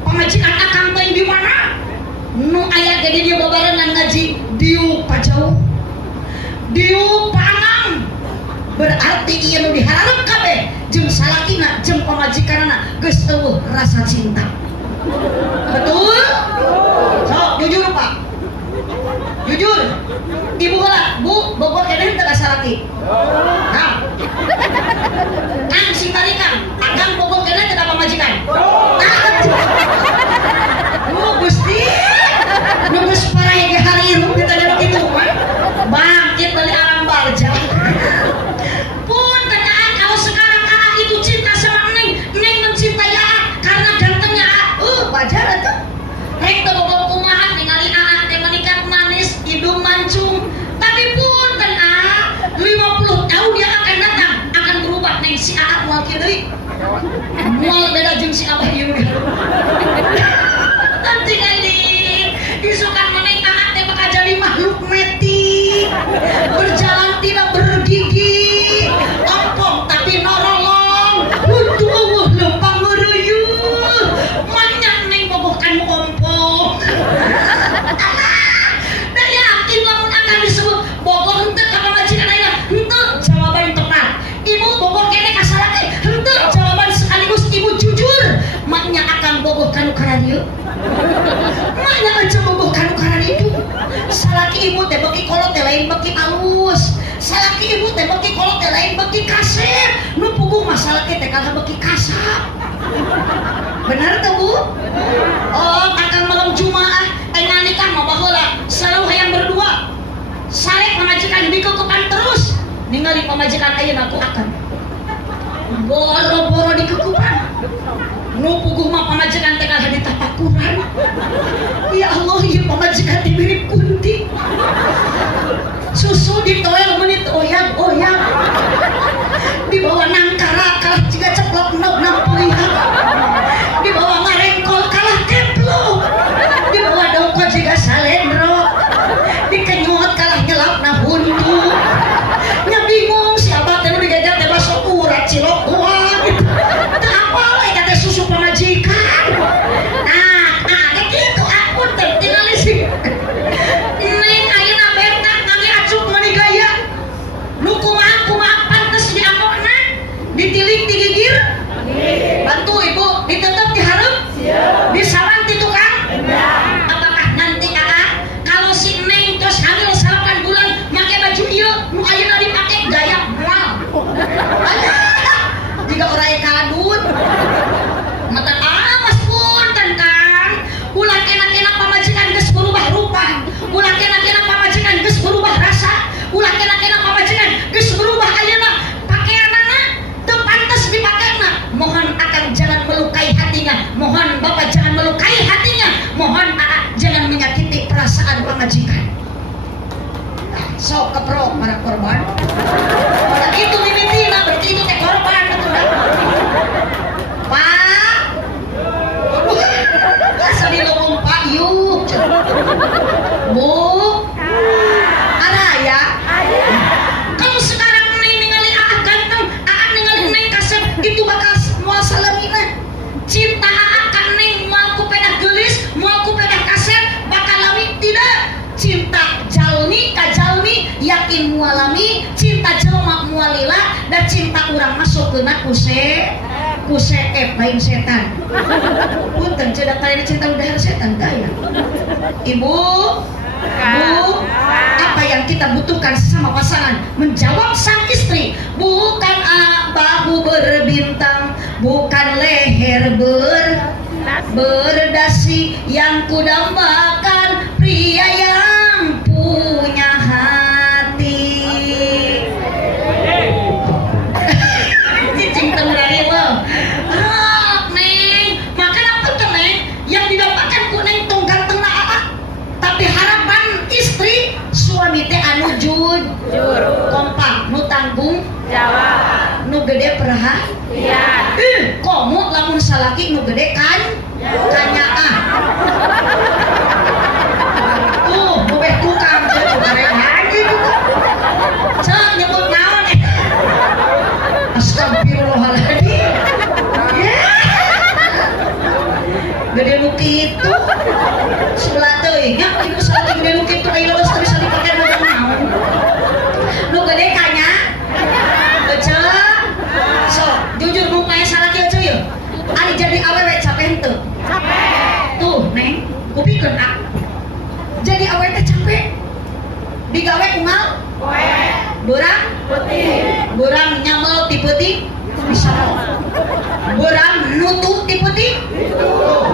Pamajikan akang teh di mana? Nu aya ge di dieu babarengan ngaji diuk pajauh. Diuk pangang. Berarti ieu nu dihareup kabeh jeung salakina jeung pamajikanana geus eueuh rasa cinta. Betul? Sok jujur Pak. Jujur. Ibu heula, Bu, Bogor keneh teu salaki. Nah. Kang sintari Kang, akang Bogor keneh teu pamajikan. Gusti. Nu geus parae ge harirup ditanya kitu mah. Bangkit bali alam barja. Punten kalau sekarang itu cinta sama Neng mencintai karena gantengnya wajar atuh. Rek teu boga kumaha ningali teh menikah manis, hidung mancung. Tapi punten 50 tahun dia akan datang, akan berubah Neng si moal kieu deui. Moal beda jeung si Abah ieu. Nanti kali isukan menikah teh bakal jadi makhluk metik. Berjalan tidak bergigi, ompong tapi nolong. Waduh, lempang meruyuh. Manyak Neng bobohkan ompong. Dan yakin lamun akan disebut Bogor henteu ka pamajikan ayeuna. Henteu jawaban tepat. Ibu Bogor kene ka salaki. Henteu jawaban sekaligus ibu jujur. Maknya akan bobohkan ka radio. Maknya aja bobohkan ka radio. Salaki ibu teh beki kolot teh lain beki alus. Salaki ibu teh beki kolot teh lain beki kasep. Nu puguh mah salaki teh kalah beki kasap. Benar teh Bu? Oh, akan malam Jumaah tengah nikah mah baheula selalu hayang berdua. Salek pamajikan dikeukepan terus. Ningali pamajikan ayeuna ku akan. Boro-boro dikeukepan. Nu puguh mah pamajikan teh kalah ditapakuran. Ya Allah, ieu pamajikan mirip kunti. Susu ditoel menit oyang-oyang. Dibawa nangkara kalah jiga ceplok nang peulihan. Dibawa ngarengkol kalah keplok. Dibawa dongko jiga salendro. Dikenyot kalah nyelapna huntu. Nya bingung siapa teh nu dijajar teh baso urat cilok uang. Teu apal eta teh susu pamajikan. Nah, kitu ampun teh tingali sih. Neng ayeuna bentak ngage acuk meuni gaya. Nu kumaha pantes diangokna, ditilik digigir. Bantu Ibu, ditetep dihareup. Disawan ti tukang. Apakah nanti kalau si Neng terus hamil 8 bulan make baju ieu nu ayeuna dipake gaya moal. Jika orang kadut. Mata mas punten Kang. Ulah kena-kena pamajikan geus berubah rupa. Ulah kena-kena pamajikan geus berubah rasa. Ulah kena-kena pamajikan geus berubah ayeuna pakaianana teu pantes dipakena. Mohon akan jangan melukai hatinya. Mohon Bapak jangan melukai hatinya. Mohon jangan menyakiti perasaan pamajikan. Sok keprok para korban. Pada itu mimitina berarti itu teh korban betul dah. Pak. Asa di lorong Pak yuk. Bu. Araya. Kalau sekarang Neng ningali ganteng, ningali Neng kasep itu bakal moal salemina. Cinta ka Neng moal ku pedah geulis, moal ku pedah kasep bakal lami tidak. Cinta jalmi ka jalmi yakin mualami, cinta jelema mualila dan cinta urang masuk keuna ku ku seep lain setan. Punten cedak kalian cinta udah setan daya. Ibu, apa yang kita butuhkan sesama pasangan? Menjawab sang istri, bukan bahu berbintang, bukan leher berdasi, yang kudambakan pria yang punya hati. Cicing temerari lo. Neng, makan apa tuh Neng? Yang didapatkan ku Neng tong ganteng na apa? Tapi harapan istri suami teh anu jujur, kompak, nu tanggung jawab, nu gede perhatian. Komo lamun salaki nu gede kan kanyaan. Tuh, bebek tukang tuh bareng lagi tuh. Cak nyebut naon Astagfirullahaladzim. Gede nu kitu. Sebelah teuing nya ibu salaki gede nu kitu aya leuweus teu bisa dipake model naon. Nu gede kanya. Cak. So, jujur nu maya salaki aja ya. Ari jadi awewe capek henteu? Capek. Tuh, Neng, kupikeun ah. Jadi awewe teh capek. Digawe unggal? Poe. Beurang? Peuting. Beurang nyamel ti peuting? Bisa. Beurang nutu ti peuting? Tuh.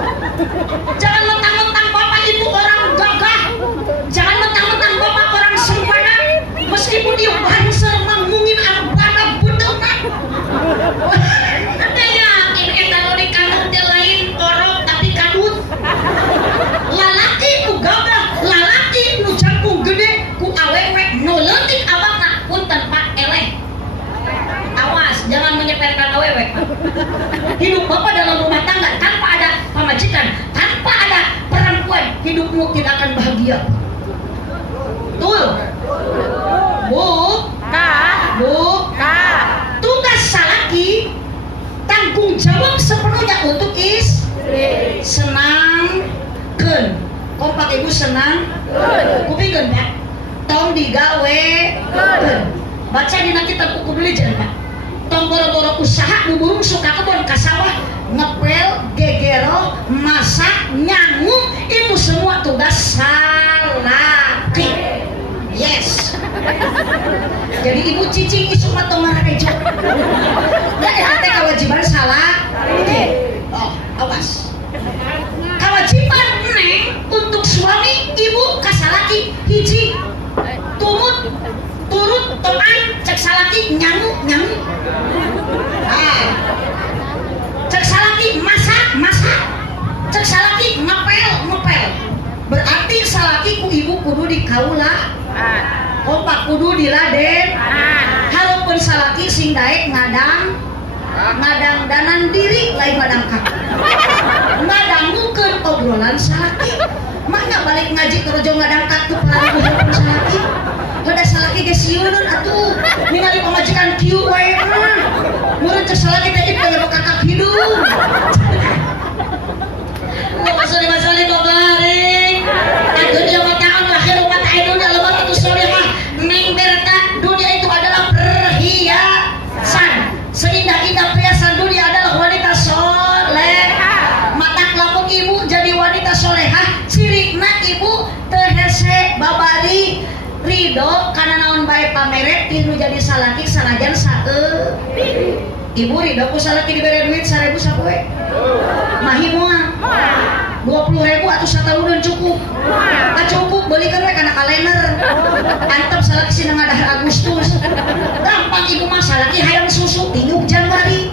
Jangan mentang-mentang bapak ibu orang gagah. Jangan mentang-mentang bapak orang sempurna. Meskipun dia banser mangungin anu badak beuteuna. Yakin eta nu dikanut teh lain orok tapi kanut. Lalaki nu gagah, lalaki nu jangkung gede ku awewe nu leutik awakna punten Pak eleh. Awas jangan menyepelekan awewe. Hidup bapak dalam rumah tangga tanpa ada pamajikan, tanpa ada perempuan, hidupmu tidak akan bahagia. Betul? Bu, tugas salaki tanggung jawab sepenuhnya untuk istri. Senangkeun. Kompak ibu senang. Kupikeun Pak. Tong digawe. Baca dina kitab buku belajar Pak. Tong boro-boro usaha buburung suka kebon ka sawah, ngepel, gegero, masak, nyangung, itu semua tugas salaki. Yes. Jadi ibu cicing isu mah tong ngarejo. Ya eta teh kewajiban salaki. Oh, awas. Kewajiban Neng untuk suami ibu ka salaki hiji turut teman cek salaki nyangu. Cek salaki masak. Cek salaki ngepel. Berarti salaki ku ibu kudu dikaula. Kompak kudu diladen. Hareupun salaki sing daek ngadang danan diri lain madang kakak. Ngadangukeun obrolan salaki. Mana balik ngaji kerojo ngadang kakak pelaku hareupun salaki. Heuda salaki ge sieun atuh. Ningali pamajikan kieu wae mah. Mureun cek salaki teh ieu kakak hidung. Masalah kok garing. Dunia mata'an lahir mata'idun alamat itu solehah. Neng berta dunia itu adalah perhiasan. Seindah-indah perhiasan dunia adalah wanita solehah. Matak lamun ibu jadi wanita solehah, cirikna ibu teu hese babari ridho kana naon bae pamere tinu jadi salaki sanajan saeueuh. Ibu ridho ku salaki dibere duit 1000 sapoe. Mahi moal. 20.000 atau satahunan cukup. Cukup belikan we kana kalender. Antep salaki sina ngadahar Agustus. Gampang ibu mah salaki hayang susu tinguk Januari.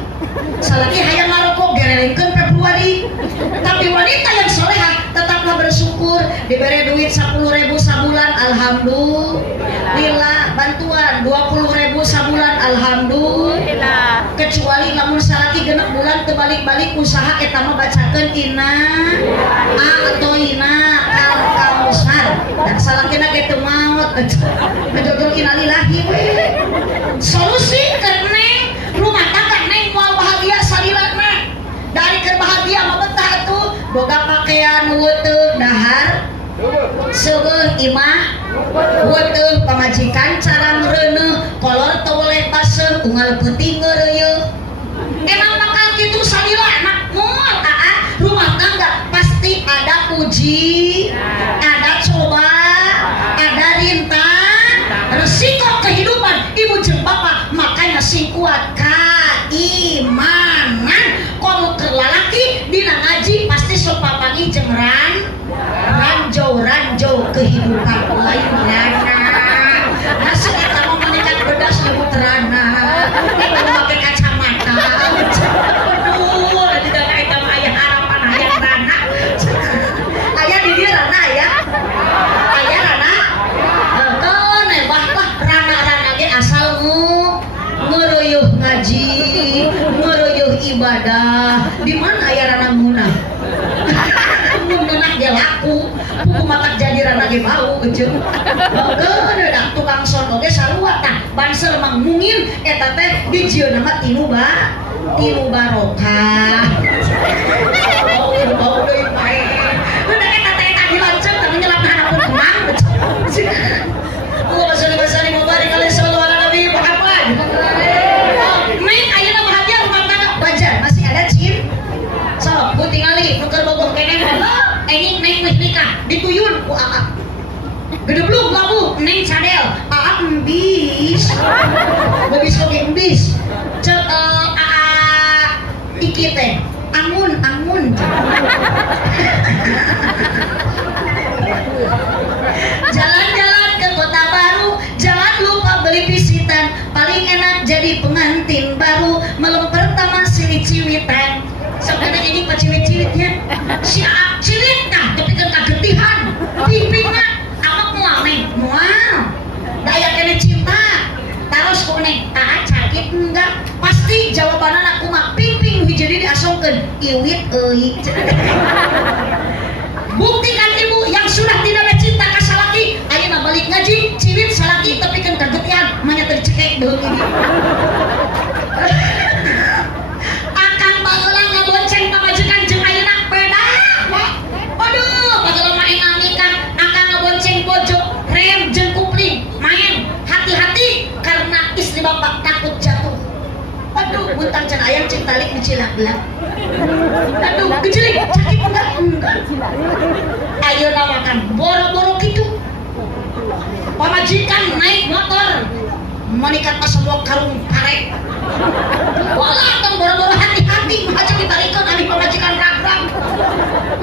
Salaki hayang ngarokok gerelengkeun Februari. Tapi wanita yang solehah tetaplah bersyukur diberi duit 10.000 sabulan alhamdulillah, bantuan 20.000 sabulan alhamdulillah. Kecuali lamun salaki genep bulan teu balik-balik usaha eta mah bacakeun inna atau ina kausar dan salakina ge teu maot ngejogol innalillahi we. Solusi keur Neng rumah tangga Neng moal bahagia salilana. Dari keur bahagia mah betah atuh boga pakaian weuteug dahar seueuh imah weuteug pamajikan carang reuneuh kolor teu boleh baseuh unggal peuting ngeureuyeuh. Emang bakal kitu uji, ada coba, ada rintang, resiko kehidupan ibu jeung bapak, makanya sing kuat keimanan. Kalau ke lalaki dina ngaji pasti sok papangi jeung ranjau kehidupan lain rana. Nasi kita mau menikah bedas nyebut rana, kita pakai kacamata. Aduh, nanti dah kita ayah harapan ayah rana. Ayah di dia rana ya, ayah rana. Kan nebah lah rana ge asalmu ngeruyuh ngaji, ngeruyuh ibadah. Di mana ayah rana munah? Munah dia laku, buku matak jadi rana ge bau jeung. Dak tukang son oge sarua tah bansel mang mungin eta teh dijieun mah tinu barokah. Bau deui pae. Udah eta teh tadi lanceuk tapi nyelap harapan tenang. Wassallallahu mubarik alaihi sallallahu ala nabi Muhammad. Neng ayeuna bahagia rumah tangga wajar masih ada cin. So, ku tingali nuker bogoh keneh. Enging neng wis nikah dituyun ku akak. Gedebluk labu neng cadel aak embis. Bebis oge embis. Cek iki teh angun. Jalan-jalan ke kota baru, jangan lupa beli pisitan. Paling enak jadi pengantin baru. Malam pertama silih ciwitan. Sebenarnya ini pak ciwit-ciwitnya si ciwit nah tapi kan kagetihan pipingnya amak mual daya kena cinta terus kok neng sakit enggak pasti jawabannya aku mah piping jadi diasongkeun iwit euy. Buktikan ibu yang sudah tidak ada cinta ka salaki ayeuna balik ngaji ciwit salaki tapi kan kagetihan manya teu dicekek deung ini. Bapak takut jatuh. Aduh, buntang can ayam cek talik dicilak-belak. Aduh, gejelik, sakit enggak? Ayo makan, boro-boro gitu. Pamajikan naik motor, menikat pas semua karung karek. Walah, kan boro-boro hati-hati, maca ditarikeun ari pamajikan rag-rag.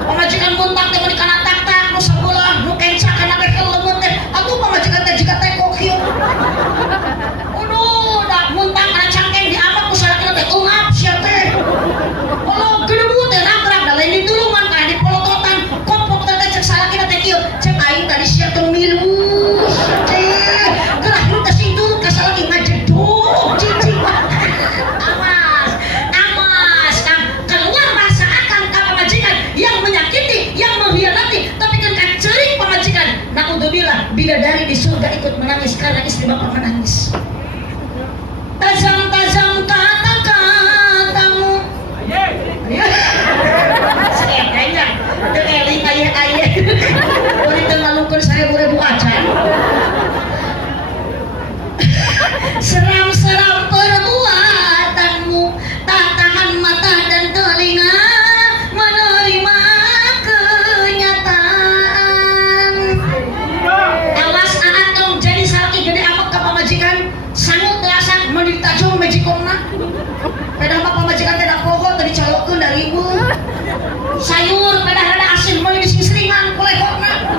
Pamajikan buntang teh menikan tak-tak, nu sabulah, nu kenca kana bekel leumeut teh. Atuh pamajikan teh jiga teh kokieu. Muntang kana cangkeng di apa kusalakina teh ungap sia teh. Kalau gedebu teh rag-rag da lain ditulungan kana dipolototan kopok teh cek salakina teh kieu. Cek aing tadi sia teu milu. Teh gerak nu teh sing turun ka salaki ngajedog cicing. Amas kan keluar rasa akan ka pamajikan yang menyakiti, yang mengkhianati, tapi kan kaceurik pamajikan. Naudzubillah bidadari di surga ikut menangis karena istri bapak menangis. Tajam-tajam kata-katamu. Sekekanya tekeling ayah-ayah. Boleh tengalungkan 1000 acan. Seram-seram perbuatanmu, tak tahan mata dan telinga menerima kenyataan. Awas aat dong jadi salaki gede amat ke pamajikan. Sangut terasan menderita jong mejikongna. Pedah mah pamajikan teh da pogo teh dicolokkeun dari ibu. Sayur pedah rada asin meuli dising-seringan kolehorna.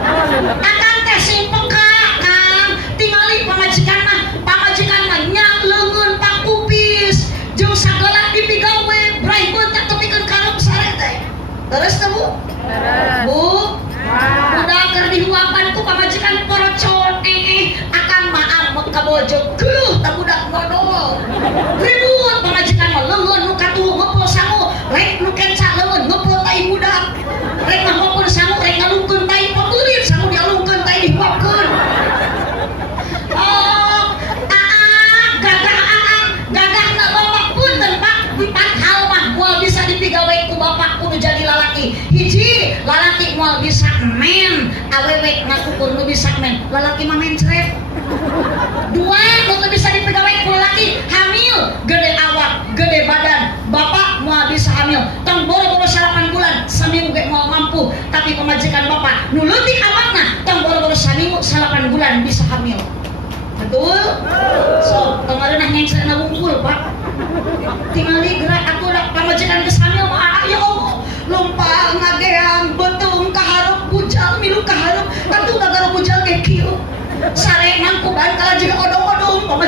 Akang teh sing peka, Kang. Tingali pamajikan mah nyang leungeun pakupis jeung sagala dipigawe braibut teh tepikeun karep sare teh. Leres teh Bu? Bu. Udah keur dihuapan ku pamajikan porocon akan maaf kabojog geuh tak budak modal ribut pamajikan mah leungeun nu katuh ngepul sangu rek nu kenca leungeun ngepul tai budak rek ngapun sangu rek ngalungkeun tai pembeulir sangu dialungkeun tai dihuapkeun gagahna bapak punten Pak 4 hal mah moal bisa dipigawe ku bapak kudu jadi lalaki. Hiji, lalaki moal bisa men awewe ngakukur nu bisa men lalaki mah mencret. 2, nu bisa dipigawe ku lalaki hamil gede awak gede badan bapak moal bisa hamil tong boro-boro 8 bulan seminggu ge moal mampu tapi pamajikan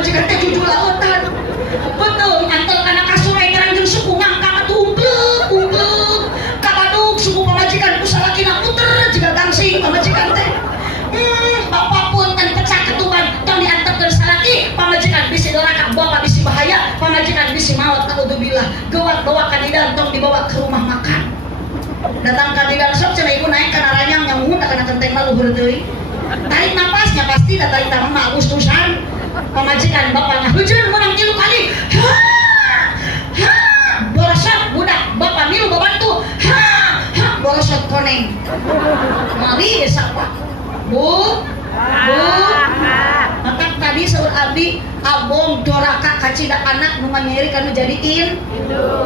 pamajikan teh jujur lautan betul antel kana kasur engrang jeung suku ngangka tumplek kabadug suku pamajikan ku salakina muter jiga gangsing pamajikan teh bapak pun kan pecah ketuban tong diantepkeun salaki pamajikan bisi doraka bapak bisi bahaya pamajikan bisi maot naudzubillah geuwak-geuwak kadidan tong dibawa ke rumah makan datang kadidan sok cenah ibu naik kana ranyang nyamun kana kenteng mah luhur teuing tarik napasnya pasti da tarik tangan mah Agustusan pamajikan bapaknya hujan menang 3 kali borosot budak bapak milu babantu borosot koneng mali bisa pak bu matak tadi seueur abdi abong doraka kacida anak nu nyeri kanu jadiin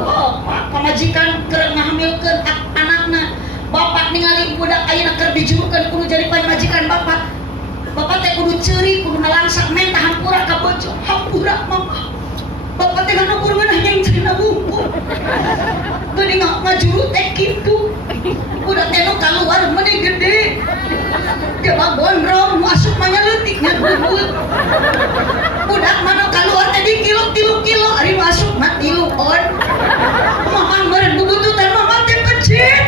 oh pamajikan keur ngahamilkeun anakna bapak ningali budak ayeuna keur dijurukeun kudu jadi pamajikan bapak teh kudu ceuri kudu nalangsak menta hampura ka bojo hampura mama bapak teh kana kudu ngeunah yang cenah bumbu geuning ngajuru teh kitu budak teh nu kaluar meuni gede dia mah gondrong nu asup mah nyaleutik nya bubul budak mah nu kaluar teh di kilo ari nu asup mah 3 on mama meureun bubututan mama teh pecet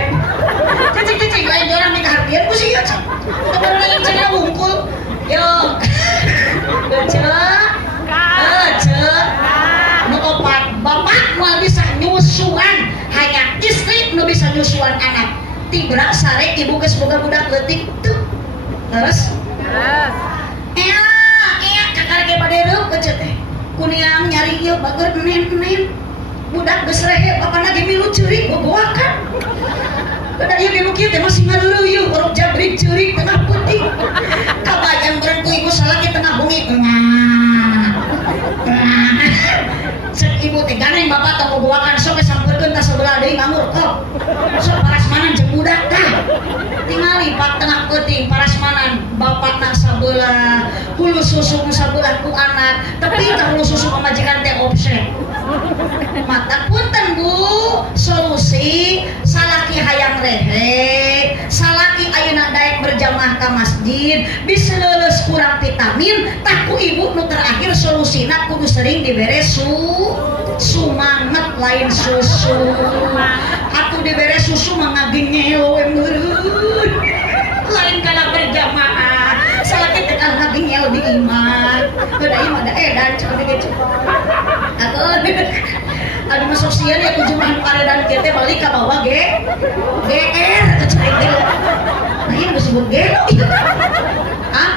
cicing lain orang nikah hartian ku sih ya cak temen lain cenah bungkul yo cek nu opat bapak moal bisa nyusuan hanya istri nu bisa nyusuan anak tibra sare ibu geus boga budak leutik tuh terus kakak ge badereup kecet teh kuniang nyari ieu bager nen budak geus rehe bapana ge milu ceurik boboakan kada ieu milu kieu teh masih ngaleureuyeuh urang jabrik ceurik tengah putih kabayang beureun ku ibu salaki tengah bungi cek ibu teh ganeng bapak teh boboakan sok sampeurkeun ka sebelah deui ngamur kok sok parasmanan jeung budak tah tingali pak tengah peuting parasmanan bapak nak sabelah hulu susu sabelah ku anak tapi tah hulu susu pamajikan teh offset mata punten bu solusi salaki hayang rehe salaki ayeuna daek berjamaah ka masjid bisa leuleus kurang vitamin tah ku ibu nu terakhir solusina kudu sering dibere sumanget lain susu atuh dibere susu mah ngagengel we meureun lain kana berjamaah salaki teh kana ngagengel di iman teu da iman da edan cenah gitu aduh masuk sian ya kujumahan paredan kieu teh balik ka bawah GR cenah ieu nah ieu disebut gelo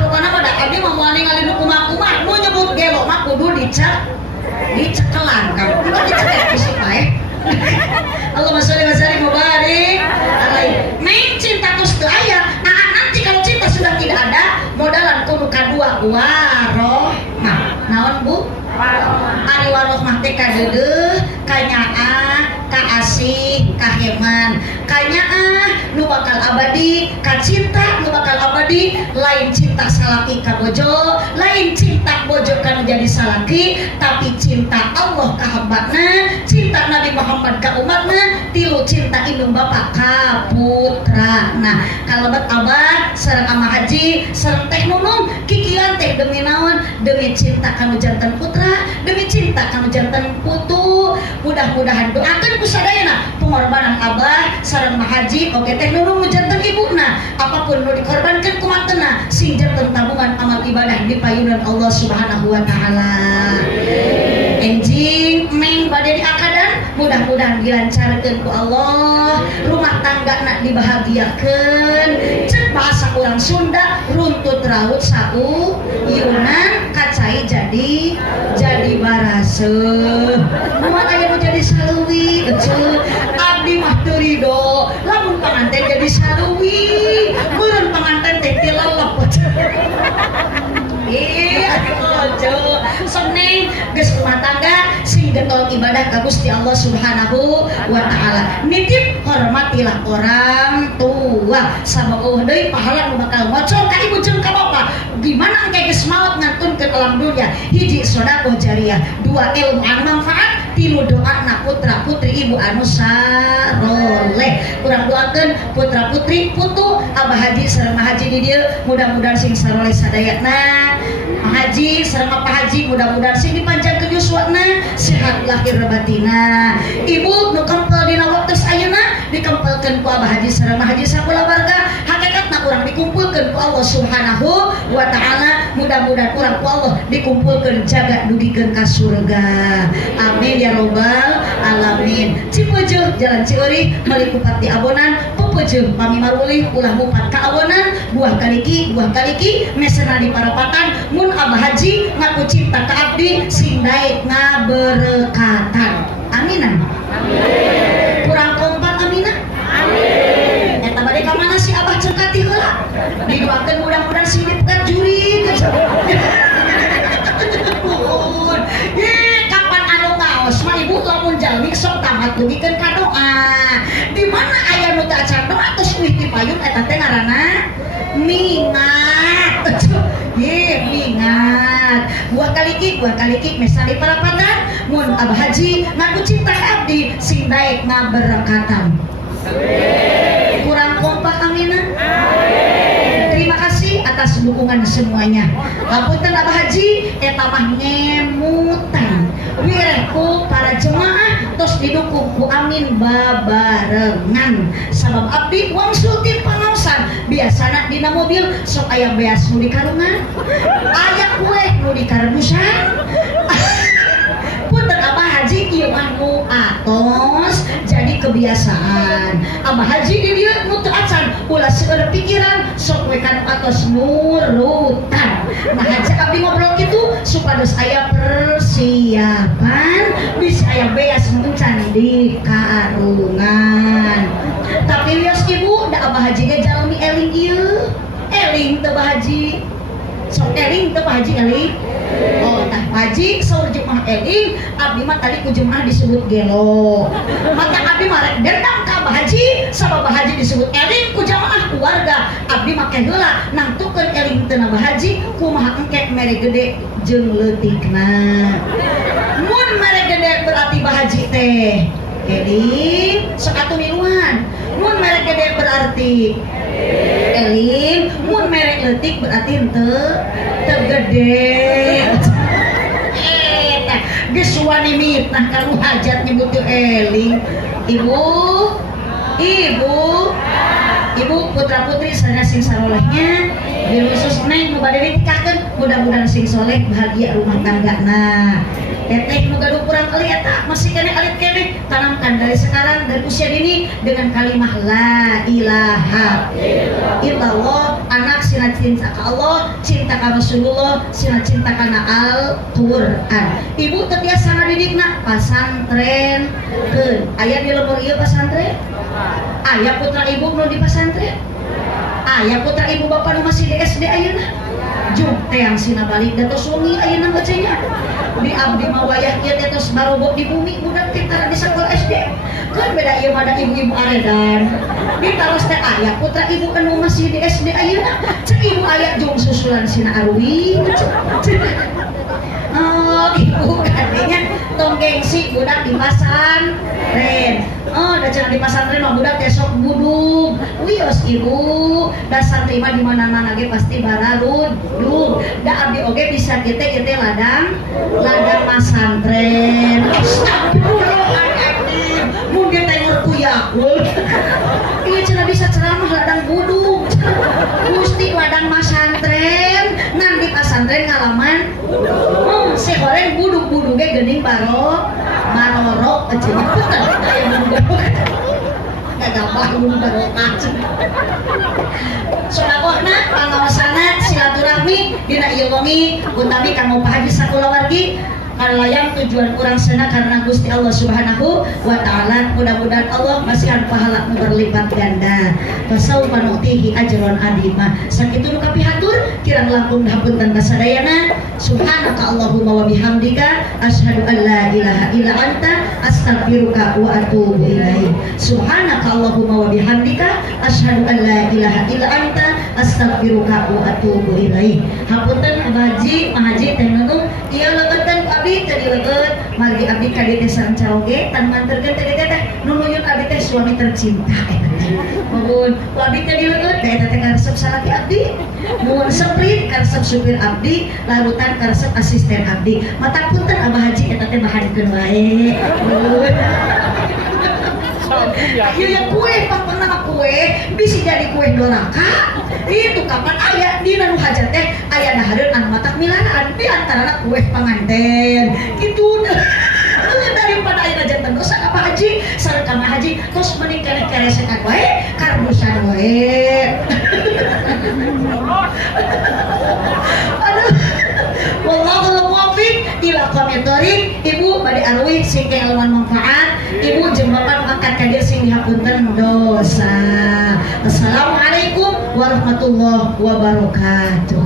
pokona mah da abdi mah moal ningali nu kumaha-kumaha nu nyebut gelo mah kudu dicekelan kamu kita dicekek bisi pae Allahumma sholli wa sallim wa barik alaihi main cinta terus teu aya nah nanti kalau cinta sudah tidak ada modalan kudu kadua warohmah naon bu ari warohmah teh kadeudeuh kanyaah kaasih kaheman kanyaah nu bakal abadi kacinta nu bakal abadi lain cinta salaki ka bojo lain cinta bojo kanu jadi salaki tapi cinta Allah ka hambana cinta Nabi Muhammad ka umatna tilu cinta indung bapak ka putra nah kalebet abad sareng ama haji sareng teh nunung kikian teh demi naon demi cinta kanu janten putra demi cinta kanu janten putu mudah-mudahan doakeun ku sadayana pengorbanan abah sareng mahaji oge teh nunung janten ibuna apapun nu dikorbankeun ku mantena sing janten tabungan amal ibadah di payunan Allah Subhanahu wa taala enjing meng bade diakadan mudah-mudahan dilancarkeun ku Allah rumah tanggana dibahagiakeun cek bahasa urang Sunda runtut raut sau ieunan kacai jadi baraseuh moal aya nu jadi saleuwi eceu abdi mah teu ridho lamun panganten jadi saleuwi meureun panganten teh tilelep aduh sok neng geus rumah tangga sing getol ibadah ka Gusti Allah Subhanahu wa taala nitip hormatilah orang tua sabab deui pahala nu bakal ngocol ka ibu jeung ka bapa gimana engke geus maot ngantun ke alam dunia hiji sedekah jariyah dua ilmu anu manfaat tilu doana putra putri ibu anu saroleh urang doakeun putra putri putu abah haji sareng mahaji di dieu mudah-mudahan sing saroleh sadayana Pak Haji sareng Pak Haji mudah-mudahan sing dipanjangkeun yuswana sehat lahir batina. Ibu nu kempel dina waktu ayeuna dikempelkeun ku Abah Haji sareng Haji sakulawarga. Hakikatna urang dikumpulkeun ku Allah Subhanahu wa taala. Mudah-mudahan urang ku Allah dikumpulkeun jaga dugikeun ka surga. Amin ya robbal alamin. Cipujuh jalan Ciuri meuli Bupati Abonan pupujuh pami marulih ulah mupat ka Abonan buah kaliki mesena di parapatan mun Abah Haji ngaku cinta ka abdi sing daek ngaberkatan. Aminan. Amin. Kurang kompak aminan. Amin. Eta bade ka mana si Abah cekati heula? Didoakeun mudah-mudahan sing dipegat juri. Kapan anu ngaos mah ibu lamun jalmi sok tamat dugikeun ka doa. Di mana aya nu teu acan doa terus wih dipayun eta teh ngaranna mingat. Mingat. Buah kaliki mesa di parapatan mun Abah Haji ngaku cinta abdi sing daek ngaberkatan. Kurang kompak aminah. Terima kasih atas dukungan semuanya. Hapunten Abah Haji eta mah ngemutan. Wireku para jemaah tos didukung ku amin babarengan. Sabab abdi wangsul ti pangaosan. Biasana dina mobil sok aya beas nu dikarungan, aya kue nu dikarebusan. Punten Abah Haji ieu mah nu atos jadi kebiasaan. Abah Haji di dieu nu teu acan ulah seueur pikiran sok we kan atos nurutan. Nah haja abdi ngobrol kitu supados aya persiapan bisa aya beas mencan di karungan. Tapi wios ibu da Abah Haji ge jalmi eling ieu. Eling teu Abah Haji. Sok eling teu Abah Haji eling. Oh, tah Haji saur jemaah eling, abdi mah tadi ku jemaah disebut gelo. Maka abdi mah rek dendam ka Abah Haji, sabab Abah Haji disebut eling ku jamaah keluarga. Abdi mah ke heula nangtukeun eling teu Abah Haji kumaha engke mere gede jeung leutikna. Mun mere gede berarti Abah Haji teh eling sok atuh miluan. Mun mere gede berarti eling, mun mere leutik berarti henteu gede. Geus wani mitah kalu hajat nyebut teu eling. Ibu putra putri sadaya sing sarolehnya bil khusus neng nu bade ditikakeun mudah-mudahan sing soleh bahagia rumah tanggana. Teteh nu gaduh kurang kali eta masih kene alit kene tanamkan dari sekarang dari usia dini dengan kalimah la ilaha illallah. Anak sina cinta ka Allah, cinta ka Rasulullah, sina cinta kana Al-Qur'an. Ibu teu tiasa ngadidikna pasantren keun. Aya di lembur ieu pasantren? Aya putra ibu nu di pasantren? Aya putra ibu bapak nu masih di SD ayeuna? Juk teang sina balik da tos wengi ayeuna bacanya. Di abdi mah wayah kieu teh tos barobok di bumi budak teh tara di sakola SD. Kan beda ieu mah da ibu-ibu aredan. Di taros teh aya putra ibu anu masih di SD ayeuna. Cek ibu aya jeung susulan sina Arwi. Oh, ibu katanya tong gengsi budak di pasantren. Oh, da cenah di pasantren mah budak teh sok budug. Wios ibu, da santri mah di mana-mana ge pasti bararudug. Da abdi oge bisa kieu teh ladang pasantren. Astagfirullahaladzim. Mun ge teh ngurkuyakul. Ieu cenah bisa ceramah ladang budug. Gusti ladang pasantren, ngan di pasantren ngalaman. Si goreng budug-budug ge geuning marorok cenah puter aya budug. Gagabah mun barokah. Solakohna pangaosana silaturahmi dina ieu wengi utawi kanggo Pak Haji sakulawargi kalayan tujuan urang sana karena Gusti Allah Subhanahu wa taala. Mudah-mudahan Allah masihkan pahala nu berlipat ganda. Fasaufa nu'tihi ajron adima. Sakitu nu kapihatur kirang langkung hapunten kasadayana. Subhanaka Allahumma wa bihamdika asyhadu an la ilaha illa anta astaghfiruka wa atubu ilaik. Subhanaka Allahumma wa bihamdika asyhadu an la ilaha illa anta astaghfiruka wa atubu ilaik. Hapunten Abah Haji, Pak Haji teh nunung ieu leungeun abdi tadi leungeun margi abdi ka dieu teh sareng caoge tan manterkeun teh teh nunuyun abdi teh suami tercinta eta teh. nuhun ku abdi teh dileungeut da eta teh karesep salaki abdi nuhun sprint karesep supir abdi larutan karesep asisten abdi mata punten Abah Haji eta teh bahankeun wae nuhun. Ieu yang kue pernah kue bisa jadi kue doraka itu kapan aya dina nu hajat teh aya dahareun anu matak milanaan di antara kue panganten gitu daripada aya jantan dosa Abah Haji sareng ka Mah Haji tos mending kere-keresekan wae karbusan wae. Aduh, wallahul muwaffiq ila aqwamit thoriq. Ibu bade arwih sing keilmuan manfaat, ibu jeung bapak angkat ka dieu sing dihapunten dosa. Assalamualaikum warahmatullahi wabarakatuh.